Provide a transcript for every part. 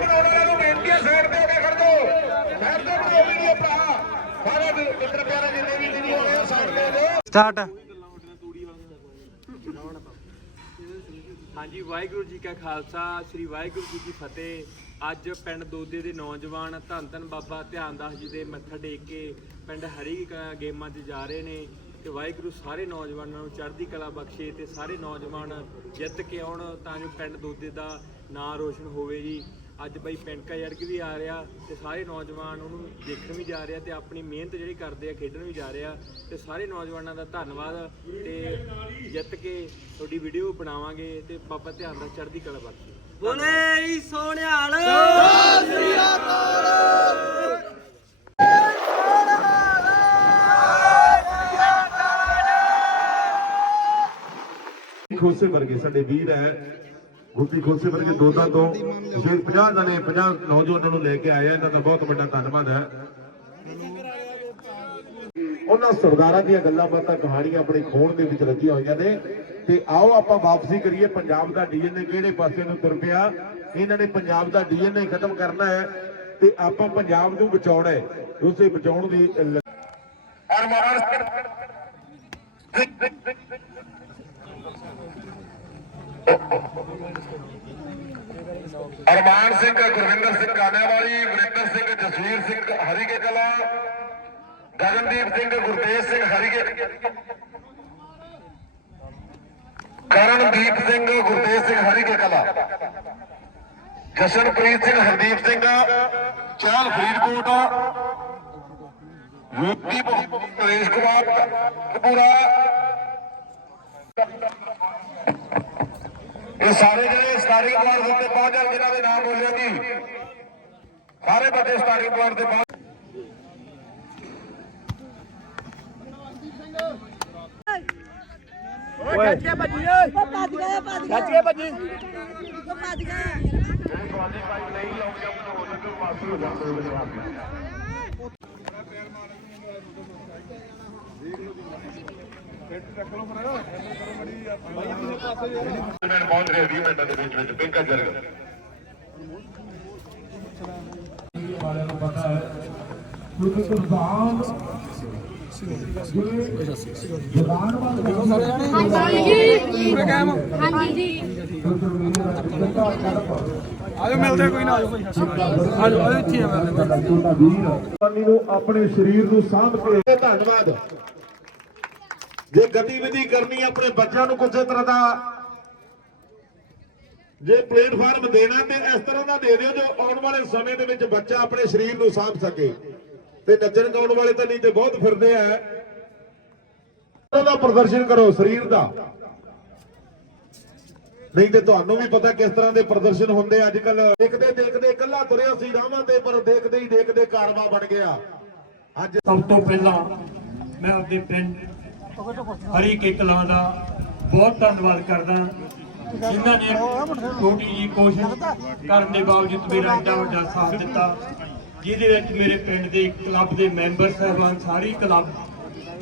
ਬਣਾਉਣ ਵਾਲਿਆਂ ਨੂੰ ਬੇਨਤੀ ਹੈ ਸਾਈਡ ਤੇ ਹੋ ਕੇ ਖੜ ਜਾਓ। ਸਾਈਡ ਤੇ ਬਣਾਓ ਵੀਡੀਓ ਭਰਾ। ਸਾਰੇ ਵੀ- ਮਿੱਤਰ ਪਿਆਰੇ ਜਿੰਨੇ ਵੀ ਵੀਡੀਓ ਹੋਏ ਸਾਈਡ ਤੇ ਹੋ ਜਾਓ। ਸਟਾਰਟ। ਹਾਂਜੀ ਵਾਹਿਗੁਰੂ ਜੀ ਕਾ ਖਾਲਸਾ ਸ੍ਰੀ ਵਾਹਿਗੁਰੂ ਜੀ ਕੀ ਫਤਿਹ। ਅੱਜ ਪਿੰਡ ਦੋਦੇ ਦੇ ਨੌਜਵਾਨ ਧੰਨ ਧੰਨ ਬਾਬਾ ਧਿਆਨ ਦਾਸ ਜੀ ਦੇ ਮੱਥਾ ਟੇਕ ਕੇ ਪਿੰਡ ਹਰੀ ਕ- ਗੇਮਾਂ 'ਚ ਜਾ ਰਹੇ ਨੇ ਤੇ ਵਾਹਿਗੁਰੂ ਸਾਰੇ ਨੌਜਵਾਨਾਂ ਨੂੰ ਚੜ੍ਹਦੀ ਕਲਾ ਬਖਸ਼ੇ ਤੇ ਸਾਰੇ ਨੌਜਵਾਨ ਜਿੱਤ ਕੇ ਆਉਣ ਤਾਂ ਜੋ ਪਿੰਡ ਦੋਦੇ ਦਾ ਨਾਂ ਰੋਸ਼ਨ ਹੋਵੇ ਜੀ। ਅੱਜ ਬਈ ਪਿੰਡਕਾ ਜੜਕ ਵੀ ਆ ਰਿਹਾ ਤੇ ਸਾਰੇ ਨੌਜਵਾਨ ਉਹਨੂੰ ਦੇਖਣ ਵੀ ਜਾ ਰਿਹਾ ਤੇ ਆਪਣੀ ਮਿਹਨਤ ਜਿਹੜੀ ਕਰਦੇ ਆ ਖੇਡਣ ਵੀ ਜਾ ਰਿਹਾ ਤੇ ਸਾਰੇ ਨੌਜਵਾਨਾਂ ਦਾ ਧੰਨਵਾਦ ਤੇ ਜਿੱਤ ਕੇ ਤੁਹਾਡੀ ਵੀਡੀਓ ਬਣਾਵਾਂਗੇ ਤੇ ਬਾਬਾ ਧਿਆਨ ਦਾ ਚੜ੍ਹਦੀ ਕਲਾ ਬਖਸ਼ੇ। ਬੋਲੇ ਸੋਹਣਿਆਲ। ਖੋਸੇ ਵਰਗੇ ਸਾਡੇ ਵੀਰ ਹੈ। ਗੁੱਪੀ ਖੋਸੇ ਵਰਗੇ ਦੋਦਾਂ ਤੋਂ ਵਿਸ਼ੇਸ਼ 50 ਜਣੇ 50 ਨੌਜਵਾਨਾਂ ਨੂੰ ਲੈ ਕੇ ਆਏ ਆ। ਇਹਨਾਂ ਦਾ ਬਹੁਤ ਵੱਡਾ ਧੰਨਵਾਦ ਹੈ। ਉਹਨਾਂ ਸਰਦਾਰਾਂ ਦੀਆਂ ਗੱਲਾਂ ਬਾਤਾਂ, ਕਹਾਣੀਆਂ ਆਪਣੇ ਖੋਣ ਦੇ ਵਿੱਚ ਰੱਖੀਆਂ ਹੋਈਆਂ ਨੇ। ਤੇ ਆਓ ਆਪਾਂ ਵਾਪਸੀ ਕਰੀਏ। ਪੰਜਾਬ ਦਾ ਡੀਐਨਏ ਕਿਹੜੇ ਪਾਸੇ ਨੂੰ ਤੁਰ ਪਿਆ? ਇਹਨਾਂ ਨੇ ਪੰਜਾਬ ਦਾ ਡੀਐਨਏ ਖਤਮ ਕਰਨਾ ਹੈ ਤੇ ਆਪਾਂ ਪੰਜਾਬ ਨੂੰ ਬਚਾਉਣਾ ਹੈ। ਉਸੇ ਬਚਾਉਣ ਦੀ ਲ- ਅਰਮਾਨ ਅਰਮਾਨ ਸਿੰਘ ਗੁਰਵਿੰਦਰ ਸਿੰਘ ਕਾਨੇਵਾਲੀ ਵਰਿੰਦਰ ਸਿੰਘ ਜਸਵੀਰ ਸਿੰਘ ਹਰੀਕੇ ਕਲਾ ਗਗਨਦੀਪ ਸਿੰਘ ਗੁਰਤੇਜ ਸਿੰਘ ਹਰੀਕੇ ਕਰਨਦੀਪ ਸਿੰਘ ਗੁਰਤੇਜ ਸਿੰਘ ਹਰੀਕੇ ਕਲਾ ਜਸ਼ਨਪ੍ਰੀਤ ਸਿੰਘ ਹਰਦੀਪ ਸਿੰਘ ਚਾਲ ਫਰੀਦਕੋਟ ਯੂਪੀ ਪ੍ਰਦੇਸ਼ ਕੁਮਾਰ ਕਪੂਰਾ ਇਹ ਸਾਰੇ ਜਿਹੜੇ ਸਟਾਰਿੰਗ ਪੁਆਇੰਟ ਦੇ ਉੱਤੇ ਪਹੁੰਚ ਜਾਣ ਜਿਨ੍ਹਾਂ ਦੇ ਨਾਮ ਬੋਲਿਆ ਜੀ। ਸਾਰੇ ਬੱਚੇ ਸਟਾਰਿੰਗ ਪੁਆਇੰਟ ਤੇ ਪਹੁੰਚ ਭੱਜ ਗਿਆ ਭੱਜ ਗਿਆ ਭੱਜ ਗਿਆ ਭੱਜ। ਗਿਆ ਭੱਜ ਗਿਆ ਕੁਆਲੀਫਾਈ ਨਹੀਂ ਲਾਉਂਦੇ ਆਪਣੇ ਹੋ ਸਕੇ ਪਾਸ ਹੋ ਜਾਂਦੇ ਉਹਦੇ ਬਾਅਦ ਮਿੰਟ ਪਹੁੰਚ ਰਹੇ 20 ਮਿੰਟਾਂ ਦੇ ਵਿੱਚ ਵਿੱਚ ਪਿੰਕਾ ਜਰਗ ਵਾਲਿਆਂ ਨੂੰ ਪਤਾ ਹੈ ਕਿਉਂਕਿ ਕੁਰਬਾਨ ਜਵਾਨ ਵਾਲੇ ਹਾਂਜੀ ਜੀ ਆਜੋ ਮਿਲਦੇ ਕੋਈ ਨਾ ਆਜੋ ਆਜੋ ਆਜੋ ਇੱਥੇ ਆ ਮੈਂ। ਛੋਟਾ ਵੀਰ ਪਾਣੀ ਨੂੰ ਆਪਣੇ ਸਰੀਰ ਨੂੰ ਸਾਂਭ ਕੇ। ਧੰਨਵਾਦ। ਜੇ ਗਤੀਵਿਧੀ ਕਰਨੀ ਆਪਣੇ ਬੱਚਿਆਂ ਨੂੰ ਕਿਸੇ ਤਰ੍ਹਾਂ ਦਾ ਜੇ ਪਲੇਟਫਾਰਮ ਦੇਣਾ ਤੇ ਇਸ ਤਰ੍ਹਾਂ ਦਾ ਦੇ ਦਿਓ ਜੋ ਆਉਣ ਵਾਲੇ ਸਮੇਂ ਦੇ ਵਿੱਚ ਬੱਚਾ ਆਪਣੇ ਸਰੀਰ ਨੂੰ ਸਾਂਭ ਸਕੇ। ਤੇ ਨੱਚਣ ਗਾਉਣ ਵਾਲੇ ਤਾਂ ਨਹੀਂ ਤੇ ਬਹੁਤ ਫਿਰਦੇ ਆ। ਉਹਦਾ ਪ੍ਰਦਰਸ਼ਨ ਕਰੋ ਸਰੀਰ ਦਾ। ਨਹੀਂ ਤੇ ਤੁਹਾਨੂੰ ਵੀ ਪਤਾ ਕਿਸ ਤਰ੍ਹਾਂ ਦੇ ਪ੍ਰਦਰਸ਼ਨ ਹੁੰਦੇ ਅੱਜ ਕੱਲ ਦੇਖਦੇ ਦੇਖਦੇ, ਇਕੱਲਾ ਤੁਰਿਆ ਸੀ ਰਾਵਾਂ ਤੇ, ਪਰ ਦੇਖਦੇ ਹੀ ਦੇਖਦੇ ਕਾਰਵਾ ਬਣ ਗਿਆ। ਅੱਜ ਸਭ ਤੋਂ ਪਹਿਲਾਂ ਮੈਂ ਆਪਦੇ ਪਿੰਡ ਹਰੀ ਕੇ ਕਲਾਂ ਦਾ ਬਹੁਤ ਧੰਨਵਾਦ ਕਰਦਾ। ਜਿਨ੍ਹਾਂ ਨੇ ਛੋਟੀ ਜੀ ਕੋਸ਼ਿਸ਼ ਕਰਨ ਦੇ ਬਾਵਜੂਦ ਮੇਰਾ ਇੰਨਾ ਵੱਡਾ ਸਾਥ ਦਿੱਤਾ, ਜਿਹਦੇ ਵਿੱਚ ਮੇਰੇ ਪਿੰਡ ਦੇ ਕਲੱਬ ਦੇ ਮੈਂਬਰ ਸਹਿਬਾਨ ਸਾਰੀ ਕਲੱਬ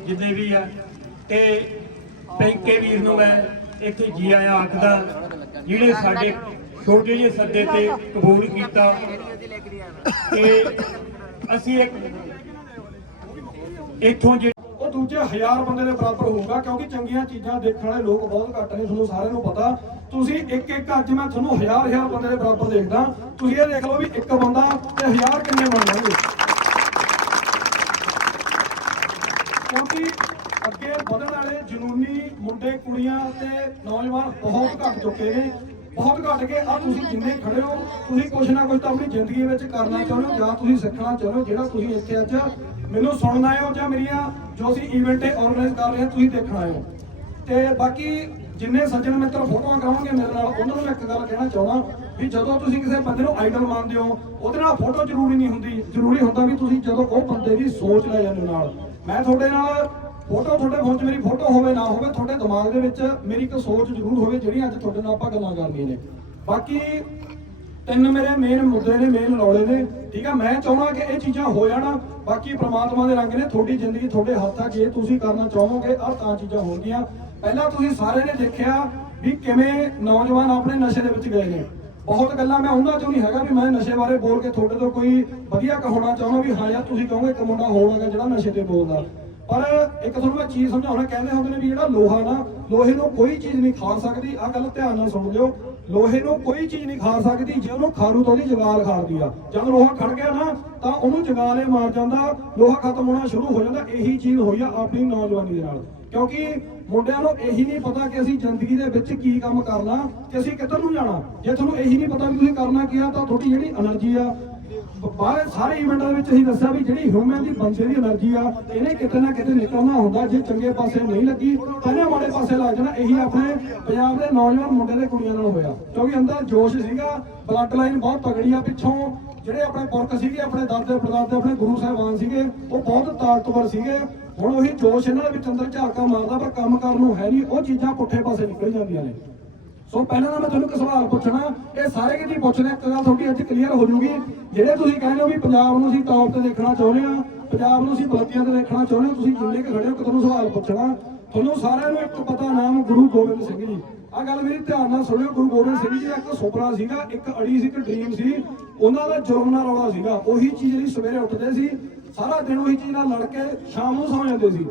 ਜਿੰਨੇ ਵੀ ਆ, ਤੇ ਪੈਂਕੇ ਵੀਰ ਨੂੰ ਮੈਂ ਇੱਥੇ ਜੀ ਆਇਆ ਆਖਦਾ, ਜਿਹੜੇ ਸਾਡੇ ਛੋਟੇ ਜਿਹੇ ਸੱਦੇ ਤੇ ਕਬੂਲ ਕੀਤਾ, ਤੇ ਅਸੀਂ ਇੱਕ ਇੱਥੋਂ ਜਿਹੜੇ ਉਹ ਹਜ਼ਾਰ ਬੰਦੇ ਦੇ ਬਰਾਬਰ ਹੋਊਗਾ, ਕਿਉਂਕਿ ਚੰਗੀਆਂ ਚੀਜ਼ਾਂ ਦੇਖਣ ਵਾਲੇ ਲੋਕ ਬਹੁਤ ਘੱਟ ਨੇ, ਤੁਹਾਨੂੰ ਸਾਰਿਆਂ ਨੂੰ ਪਤਾ। ਤੁਸੀਂ ਇੱਕ ਇੱਕ ਅੱਜ ਮੈਂ ਤੁਹਾਨੂੰ ਹਜ਼ਾਰ ਹਜ਼ਾਰ ਬੰਦੇ ਦੇ ਬਰਾਬਰ ਦੇਖਦਾ, ਤੁਸੀਂ ਇਹ ਦੇਖ ਲਓ ਵੀ ਇੱਕ ਬੰਦਾ ਤੇ ਹਜ਼ਾਰ ਕਿੰਨੇ ਬਣ ਜਾਣਗੇ। ਕਿਉਂਕਿ ਅੱਗੇ ਵਧਣ ਵਾਲੇ ਜਨੂਨੀ ਮੁੰਡੇ, ਕੁੜੀਆਂ ਤੇ ਨੌਜਵਾਨ ਬਹੁਤ ਘੱਟ ਚੁੱਕੇ ਨੇ, ਬਹੁਤ ਘੱਟ ਕੇ ਆ ਤੁਸੀਂ ਜਿੰਨੇ ਖੜੇ ਹੋ, ਤੁਸੀਂ ਕੁਛ ਨਾ ਕੁਛ ਤਾਂ ਆਪਣੀ ਜ਼ਿੰਦਗੀ ਵਿੱਚ ਕਰਨਾ ਚਾਹੁੰਦੇ ਹੋ, ਜਾਂ ਤੁਸੀਂ ਸਿੱਖਣਾ ਚਾਹੁੰਦੇ ਹੋ, ਜਿਹੜਾ ਤੁਸੀਂ ਇੱਥੇ ਅੱਜ ਮੈਨੂੰ ਸੁਣਨ ਆਏ ਹੋ ਜਾਂ ਮੇਰੀਆਂ ਜੋ ਅਸੀਂ ਇਵੈਂਟ ਆਰਗੇਨਾਈਜ਼ ਕਰ ਰਹੇ ਹਾਂ, ਤੁਸੀਂ ਦੇਖਣ ਆਇਓ ਹੋ। ਤੇ ਬਾਕੀ ਜਿੰਨੇ ਸੱਜਣ ਮਿੱਤਰ ਫੋਟੋਆਂ ਕਰਾਉਣਗੇ ਮੇਰੇ ਨਾਲ, ਉਹਨਾਂ ਨੂੰ ਮੈਂ ਇੱਕ ਗੱਲ ਕਹਿਣਾ ਚਾਹੁੰਦਾ ਵੀ ਜਦੋਂ ਤੁਸੀਂ ਕਿਸੇ ਬੰਦੇ ਨੂੰ ਆਈਡਲ ਮੰਨਦੇ ਹੋ, ਉਹਦੇ ਨਾਲ ਫੋਟੋ ਜ਼ਰੂਰੀ ਨਹੀਂ ਹੁੰਦੀ। ਜ਼ਰੂਰੀ ਹੁੰਦਾ ਵੀ ਤੁਸੀਂ ਜਦੋਂ ਉਹ ਬੰਦੇ ਦੀ ਸੋਚ ਲੈ ਜਾਂਦੇ ਨਾਲ। ਮੈਂ ਤੁਹਾਡੇ ਨਾਲ ਫੋਟੋ ਤੁਹਾਡੇ ਫੋਨ 'ਚ ਮੇਰੀ ਫੋਟੋ ਹੋਵੇ, ਨਾ ਹੋਵੇ, ਤੁਹਾਡੇ ਦਿਮਾਗ ਦੇ ਵਿੱਚ ਮੇਰੀ ਇੱਕ ਸੋਚ ਜ਼ਰੂਰ ਹੋਵੇ, ਜਿਹੜੀ ਅੱਜ ਤੁਹਾਡੇ ਨਾਲ ਆਪਾਂ ਗੱਲਾਂ ਕਰਨੀਆਂ ਨੇ। ਬਾਕੀ ਤਿੰਨ ਮੇਰੇ ਮੇਨ ਮੁੱਦੇ ਨੇ ਮੇਨ ਰੌਲੇ ਨੇ। ਠੀਕ ਆ, ਮੈਂ ਚਾਹੁੰਦਾ ਕਿ ਇਹ ਚੀਜ਼ਾਂ ਹੋ ਜਾਣ। ਬਾਕੀ ਪ੍ਰਮਾਤਮਾ ਦੇ ਰੰਗ ਨੇ, ਤੁਹਾਡੀ ਜ਼ਿੰਦਗੀ ਤੁਹਾਡੇ ਹੱਥ ਆ ਜੇ ਤੁਸੀਂ ਕਰਨਾ ਚਾਹੋਗੇ ਆ ਤਾਂ ਚੀਜ਼ਾਂ ਹੋਣਗੀਆਂ। ਪਹਿਲਾਂ ਤੁਸੀਂ ਸਾਰੇ ਨੇ ਦੇਖਿਆ ਵੀ ਕਿਵੇਂ ਨੌਜਵਾਨ ਆਪਣੇ ਨਸ਼ੇ ਦੇ ਵਿੱਚ ਗਏ ਨੇ। ਬਹੁਤ ਗੱਲਾਂ ਮੈਂ ਉਹਨਾਂ ਚੋਂ ਨਹੀਂ ਹੈਗਾ ਵੀ ਮੈਂ ਨਸ਼ੇ ਬਾਰੇ ਬੋਲ ਕੇ ਤੁਹਾਡੇ ਤੋਂ ਕੋਈ ਵਧੀਆ ਕਹਾਉਣਾ ਚਾਹੁੰਦਾ ਵੀ ਹਾਂ ਯਾਰ, ਤੁਸੀਂ ਕਹੋਗੇ ਇੱਕ ਮੁੰਡਾ ਜਿਹੜਾ ਨਸ਼ੇ ਤੇ ਬੋਲਦਾ। ਪਰ ਇੱਕ ਤੁਹਾਨੂੰ ਮੈਂ ਚੀਜ਼ ਸਮਝਾਉਣਾ ਕਹਿੰਦੇ ਹੁੰਦੇ ਨੇ ਵੀ ਜਿਹੜਾ ਲੋਹਾ ਨਾ, ਲੋਹੇ ਨੂੰ ਕੋਈ ਚੀਜ਼ ਨਹੀਂ ਖਾ ਸਕਦੀ। ਆ ਗੱਲ ਧਿਆਨ ਨਾਲ ਸੁਣ ਲਿਓ। ਲੋਹੇ ਨੂੰ ਕੋਈ ਚੀਜ਼ ਨਹੀਂ ਖਾ ਸਕਦੀ, ਜੇ ਉਹਨੂੰ ਖਾਰੂ ਤੋਂ ਉਹਦੀ ਜਗਾਲ ਖਾਦੀ ਆ। ਜਦ ਲੋਹਾ ਖੜ ਗਿਆ ਨਾ, ਤਾਂ ਉਹਨੂੰ ਜਗਾਲੇ ਮਾਰ ਜਾਂਦਾ। ਲੋਹਾ ਖਤਮ ਹੋਣਾ ਸ਼ੁਰੂ ਹੋ ਜਾਂਦਾ। ਇਹੀ ਚੀਜ਼ ਹੋਈ ਆ ਆਪਣੀ ਨੌਜਵਾਨੀ ਦੇ ਨਾਲ। ਕਿਉਂਕਿ ਮੁੰਡਿਆਂ ਨੂੰ ਇਹੀ ਨਹੀਂ ਪਤਾ ਕਿ ਅਸੀਂ ਜ਼ਿੰਦਗੀ ਦੇ ਵਿੱਚ ਕੀ ਕੰਮ ਕਰਨਾ, ਕਿ ਅਸੀਂ ਕਿੱਧਰ ਨੂੰ ਜਾਣਾ। ਜੇ ਤੁਹਾਨੂੰ ਇਹੀ ਨਹੀਂ ਪਤਾ ਵੀ ਤੁਸੀਂ ਕਰਨਾ ਕੀ ਆ, ਤਾਂ ਤੁਹਾਡੀ ਜਿਹੜੀ એનર્ਜੀ ਆ ਬਾਹਰ ਸਾਰੇ ਇਵੈਂਟਾਂ ਵਿੱਚ ਅਸੀਂ ਦੱਸਿਆ ਵੀ ਜਿਹੜੀ ਹਿਊਮਨ ਦੀ ਬੰਦੇ ਦੀ એનર્ਜੀ ਆ, ਇਹਨੇ ਕਿਤੇ ਨਾ ਕਿਤੇ ਨਿਕਲਣਾ ਹੁੰਦਾ, ਜੇ ਚੰਗੇ ਪਾਸੇ ਨਹੀਂ ਲੱਗੀ ਤਾਂ ਮਾੜੇ ਪਾਸੇ ਲੱਗ ਜਾਣਾ। ਇਹੀ ਆਪਣੇ ਪੰਜਾਬ ਦੇ ਨੌਜਵਾਨ ਮੁੰਡੇ ਤੇ ਕੁੜੀਆਂ ਨਾਲ ਹੋਇਆ। ਕਿਉਂਕਿ ਅੰਦਰ ਜੋਸ਼ ਸੀਗਾ ਬਲੱਡ ਲਾਈਨ ਬਹੁਤ ਤਗੜੀ ਆ, ਪਿੱਛੋਂ ਜਿਹੜੇ ਆਪਣੇ ਪੁਰਖ ਸੀਗੇ, ਆਪਣੇ ਦਾਦੇ, ਪੜਦਾਦੇ, ਆਪਣੇ ਗੁਰੂ ਸਾਹਿਬਾਨ ਸੀਗੇ, ਉਹ ਬਹੁਤ ਤਾਕਤਵਰ ਸੀਗੇ। ਹੁਣ ਉਹੀ ਜੋਸ਼ ਇਹਨਾਂ ਦੇ ਵਿੱਚ ਅੰਦਰ ਝਾਕਾ ਮਾਰਦਾ, ਪਰ ਕੰਮ ਕਰਨ ਨੂੰ ਹੈ ਨਹੀਂ, ਉਹ ਚੀਜ਼ਾਂ ਪੁੱਠੇ ਪਾਸੇ ਨਿਕਲ ਜਾਂਦੀਆਂ ਨੇ। ਸੋ ਪਹਿਲਾਂ ਤਾਂ ਮੈਂ ਤੁਹਾਨੂੰ ਇੱਕ ਸਵਾਲ ਪੁੱਛਣਾ, ਇਹ ਸਾਰੇ ਕਿਤੇ ਪੁੱਛਦੇ ਇੱਕ ਗੱਲ ਤੁਹਾਡੀ ਅੱਜ ਕਲੀਅਰ ਹੋ ਜੂਗੀ। ਜਿਹੜੇ ਤੁਸੀਂ ਕਹਿੰਦੇ ਹੋ ਵੀ ਪੰਜਾਬ ਨੂੰ ਅਸੀਂ ਟੌਪ ਤੇ ਦੇਖਣਾ ਚਾਹੁੰਦੇ ਆ ਪੰਜਾਬ ਨੂੰ ਅਸੀਂ ਬੁਲੰਦੀਆਂ ਤੇ ਦੇਖਣਾ ਚਾਹੁੰਦੇ ਤੁਸੀਂ ਜਿੰਨੇ ਕੁ ਖੜੇ ਹੋ ਤੁਹਾਨੂੰ ਸਵਾਲ ਪੁੱਛਣਾ। ਤੁਹਾਨੂੰ ਸਾਰਿਆਂ ਨੂੰ ਇੱਕ ਪਤਾ ਨਾਮ ਗੁਰੂ ਗੋਬਿੰਦ ਸਿੰਘ ਜੀ। ਆ ਗੱਲ ਮੇਰੀ ਧਿਆਨ ਨਾਲ ਸੁਣਿਓ, ਗੁਰੂ ਗੋਬਿੰਦ ਸਿੰਘ ਜੀ ਦਾ ਇੱਕ ਸੁਪਨਾ ਸੀਗਾ, ਇੱਕ ਅੜੀ ਸੀ, ਇੱਕ ਡ੍ਰੀਮ ਸੀ। ਉਹਨਾਂ ਦਾ ਜੁਰਮ ਨਾਲ ਰੌਲਾ ਸੀਗਾ। ਉਹੀ ਚੀਜ਼ ਜਿਹੜੀ ਸਵੇਰੇ ਉੱਠਦੇ ਸੀ, ਸਾਰਾ ਦਿਨ ਉਹੀ ਚੀਜ਼ ਨਾਲ ਲੜ ਕੇ ਸ਼ਾਮ ਨੂੰ ਸੌ ਜਾਂਦੇ ਸੀ।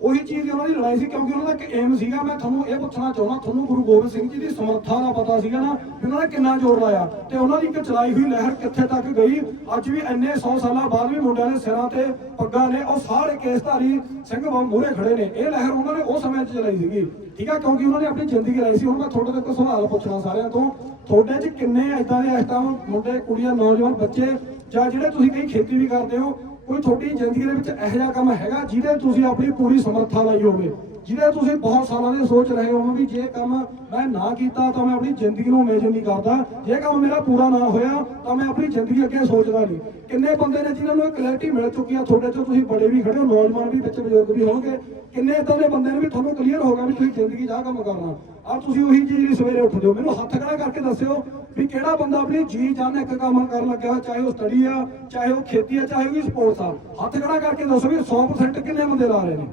ਉਹੀ ਚੀਜ਼ ਦੀ ਉਹਨਾਂ ਦੀ ਲੜਾਈ ਸੀ ਕਿਉਂਕਿ ਉਹਨਾਂ ਦਾ ਇੱਕ ਏਮ ਸੀਗਾ, ਮੈਂ ਤੁਹਾਨੂੰ ਇਹ ਪੁੱਛਣਾ ਚਾਹੁੰਦਾ, ਤੁਹਾਨੂੰ ਗੁਰੂ ਗੋਬਿੰਦ ਸਿੰਘ ਜੀ ਦੀ ਸਮਰੱਥਾ ਦਾ ਪਤਾ ਸੀਗਾ ਨਾ ਵੀ ਉਹਨਾਂ ਨੇ ਕਿੰਨਾ ਜ਼ੋਰ ਲਾਇਆ ਤੇ ਉਹਨਾਂ ਦੀ ਇੱਕ ਚਲਾਈ ਹੋਈ ਲਹਿਰ ਕਿੱਥੇ ਤੱਕ ਗਈ? ਅੱਜ ਵੀ ਇੰਨੇ 100 ਸਾਲਾਂ ਬਾਅਦ ਵੀ ਮੁੰਡਿਆਂ ਦੇ ਸਿਰਾਂ ਤੇ ਪੱਗਾਂ ਨੇ, ਉਹ ਸਾਰੇ ਕੇਸਧਾਰੀ ਸਿੰਘ ਮੂਹਰੇ ਖੜੇ ਨੇ। ਇਹ ਲਹਿਰ ਉਹਨਾਂ ਨੇ ਉਸ ਸਮੇਂ 'ਚ ਚਲਾਈ ਸੀਗੀ। ਠੀਕ ਆ, ਕਿਉਂਕਿ ਉਹਨਾਂ ਨੇ ਆਪਣੀ ਜ਼ਿੰਦਗੀ ਲਾਈ ਸੀ। ਹੁਣ ਮੈਂ ਤੁਹਾਡੇ ਤੋਂ ਇੱਕ ਸਵਾਲ ਪੁੱਛਣਾ ਸਾਰਿਆਂ ਤੋਂ, ਤੁਹਾਡੇ 'ਚ ਕਿੰਨੇ ਇਦਾਂ ਦੇ ਇਸ ਟਾਈਮ ਮੁੰਡੇ, ਕੁੜੀਆਂ, ਨੌਜਵਾਨ, ਬੱਚੇ ਜਾਂ ਜਿਹੜੇ ਤੁਸੀਂ ਕਈ ਖੇਤੀ ਵੀ ਕਰਦੇ ਹੋ ਕੋਈ ਤੁਹਾਡੀ ਜ਼ਿੰਦਗੀ ਦੇ ਵਿੱਚ ਇਹੋ ਜਿਹਾ ਕੰਮ ਹੈਗਾ ਜਿਹਦੇ ਤੁਸੀਂ ਆਪਣੀ ਪੂਰੀ ਸਮਰੱਥਾ ਲਾਈ ਹੋਵੇ। ਜਿਹਦੇ ਤੁਸੀਂ ਬਹੁਤ ਸਾਲਾਂ ਦੀ ਸੋਚ ਰਹੇ ਹੋ ਵੀ ਜੇ ਕੰਮ ਮੈਂ ਨਾ ਕੀਤਾ ਤਾਂ ਮੈਂ ਆਪਣੀ ਜ਼ਿੰਦਗੀ ਨੂੰ ਇਮੇਜਿਨ ਨਹੀਂ ਕਰਦਾ। ਜੇ ਕੰਮ ਮੇਰਾ ਪੂਰਾ ਨਾ ਹੋਇਆ ਤਾਂ ਮੈਂ ਆਪਣੀ ਜ਼ਿੰਦਗੀ ਅੱਗੇ ਸੋਚਦਾ ਨਹੀਂ। ਕਿੰਨੇ ਬੰਦੇ ਨੇ ਜਿਨ੍ਹਾਂ ਨੂੰ ਕਲੈਰਿਟੀ ਮਿਲ ਚੁੱਕੀ ਆ? ਤੁਹਾਡੇ ਚੋਂ ਤੁਸੀਂ ਬੜੇ ਵੀ ਖੜੇ ਹੋ, ਨੌਜਵਾਨ ਵੀ ਵਿੱਚ ਬਜ਼ੁਰਗ ਵੀ ਹੋਣਗੇ ਕਿੰਨੇ ਇਦਾਂ ਦੇ ਬੰਦੇ ਨੇ ਵੀ ਤੁਹਾਨੂੰ ਕਲੀਅਰ ਹੋ ਗਿਆ ਵੀ ਤੁਸੀਂ ਜ਼ਿੰਦਗੀ 'ਚ ਆਹ ਕੰਮ ਕਰਨਾ। ਆ ਤੁਸੀਂ ਉਹੀ ਚੀਜ਼ ਲਈ ਸਵੇਰੇ ਉੱਠਦੇ ਹੋ ਮੈਨੂੰ ਹੱਥ ਖੜਾ ਕਰਕੇ ਦੱਸਿਓ ਵੀ ਕਿਹੜਾ ਬੰਦਾ ਆਪਣੀ ਜੀ ਜਾਨ ਇੱਕ ਕੰਮ ਕਰਨ ਲੱਗਿਆ, ਚਾਹੇ ਉਹ ਸਟੱਡੀ ਆ, ਚਾਹੇ ਉਹ ਖੇਤੀ ਆ, ਚਾਹੇ ਉਹ ਸਪੋਰਟਸ ਆ। ਹੱਥ ਖੜਾ ਕਰਕੇ ਦੱਸੋ ਵੀ 100% ਕਿੰਨੇ ਬੰਦੇ ਲਾ ਰਹੇ ਨੇ?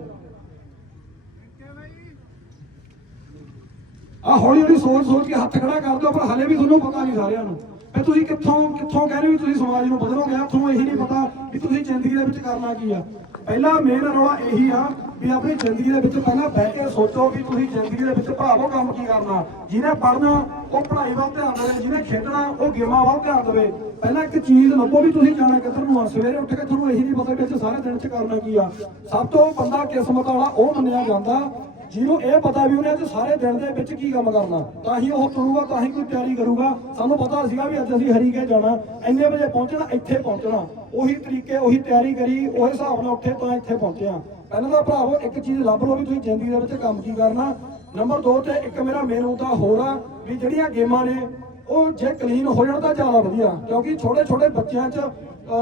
ਆ ਹੌਲੀ ਹੌਲੀ ਸੋਚ ਸੋਚ ਕੇ ਹੱਥ ਖੜਾ ਕਰ ਦਿਓ, ਪਰ ਹਲੇ ਵੀ ਤੁਹਾਨੂੰ ਪਤਾ ਨਹੀਂ ਸਾਰਿਆਂ ਨੂੰ। ਵੀ ਤੁਸੀਂ ਕਿੱਥੋਂ ਕਿੱਥੋਂ ਕਹਿੰਦੇ ਵੀ ਤੁਸੀਂ ਸਮਾਜ ਨੂੰ ਬਦਲੋਗੇ ਆ ਤੁਹਾਨੂੰ ਇਹੀ ਨਹੀਂ ਪਤਾ ਵੀ ਤੁਸੀਂ ਜ਼ਿੰਦਗੀ ਦੇ ਵਿੱਚ ਕਰਨਾ ਕੀ ਆ। ਪਹਿਲਾ ਮੇਨ ਰੌਲਾ ਇਹੀ ਆ ਵੀ ਆਪਣੀ ਜ਼ਿੰਦਗੀ ਦੇ ਵਿੱਚ ਪਹਿਲਾਂ ਬਹਿ ਕੇ ਸੋਚੋ ਵੀ ਤੁਸੀਂ ਜ਼ਿੰਦਗੀ ਦੇ ਵਿੱਚ ਭਰਾਵੋ ਕੰਮ ਕੀ ਕਰਨਾ। ਜਿਹਨੇ ਪੜ੍ਹਨਾ, ਉਹ ਪੜ੍ਹਾਈ ਵੱਲ ਧਿਆਨ ਦੇਵੇ, ਜਿਹਨੇ ਖੇਡਣਾ, ਉਹ ਗੇਮਾਂ ਵੱਲ ਧਿਆਨ ਦੇਵੇ। ਪਹਿਲਾਂ ਇੱਕ ਚੀਜ਼ ਲੱਭੋ ਵੀ ਤੁਸੀਂ ਜਾਣਾ ਕਿੱਧਰ ਨੂੰ ਆ, ਸਵੇਰੇ ਉੱਠ ਕੇ ਤੁਹਾਨੂੰ ਇਹੀ ਨਹੀਂ ਪਤਾ ਵੀ ਅੱਜ ਸਾਰੇ ਦਿਨ 'ਚ ਕਰਨਾ ਕੀ ਆ। ਸਭ ਤੋਂ ਬੰਦਾ ਕਿਸਮਤ ਵਾਲਾ ਉਹ ਮੰਨਿਆ ਜਾਂਦਾ ਜਿਹਨੂੰ ਇਹ ਪਤਾ ਵੀ ਉਹਨੇ ਅੱਜ ਸਾਰੇ ਦਿਨ ਦੇ ਵਿੱਚ ਕੀ ਕੰਮ ਕਰਨਾ, ਤਾਂ ਹੀ ਉਹ ਤੁਰੂਗਾ ਤਾਂ ਹੀ ਕੋਈ ਤਿਆਰੀ ਕਰੂਗਾ। ਸਾਨੂੰ ਪਤਾ ਸੀਗਾ ਵੀ ਅੱਜ ਅਸੀਂ ਹਰੀਕੇ ਜਾਣਾ, ਇੰਨੇ ਵਜੇ ਪਹੁੰਚਣਾ, ਇੱਥੇ ਪਹੁੰਚਣਾ। ਉਹੀ ਤਰੀਕੇ, ਉਹੀ ਤਿਆਰੀ ਕਰੀ, ਉਹੇ ਹਿਸਾਬ ਨਾਲ ਉੱਠੇ ਤਾਂ ਇੱਥੇ ਪਹੁੰਚਿਆ। ਪਹਿਲਾਂ ਤਾਂ ਭਰਾਵੋ, ਇੱਕ ਚੀਜ਼ ਲੱਭ ਲਓ ਵੀ ਤੁਸੀਂ ਜ਼ਿੰਦਗੀ ਦੇ ਵਿੱਚ ਕੰਮ ਕੀ ਕਰਨਾ। ਨੰਬਰ 2 ਤੇ ਇੱਕ ਮੇਰਾ ਮੇਨ ਮੁੱਦਾ ਹੋਰ ਆ, ਵੀ ਜਿਹੜੀਆਂ ਗੇਮਾਂ ਨੇ, ਉਹ ਜੇ ਕਲੀਨ ਹੋ ਜਾਣ ਤਾਂ ਜ਼ਿਆਦਾ ਵਧੀਆ। ਕਿਉਂਕਿ ਛੋਟੇ ਛੋਟੇ ਬੱਚਿਆਂ 'ਚ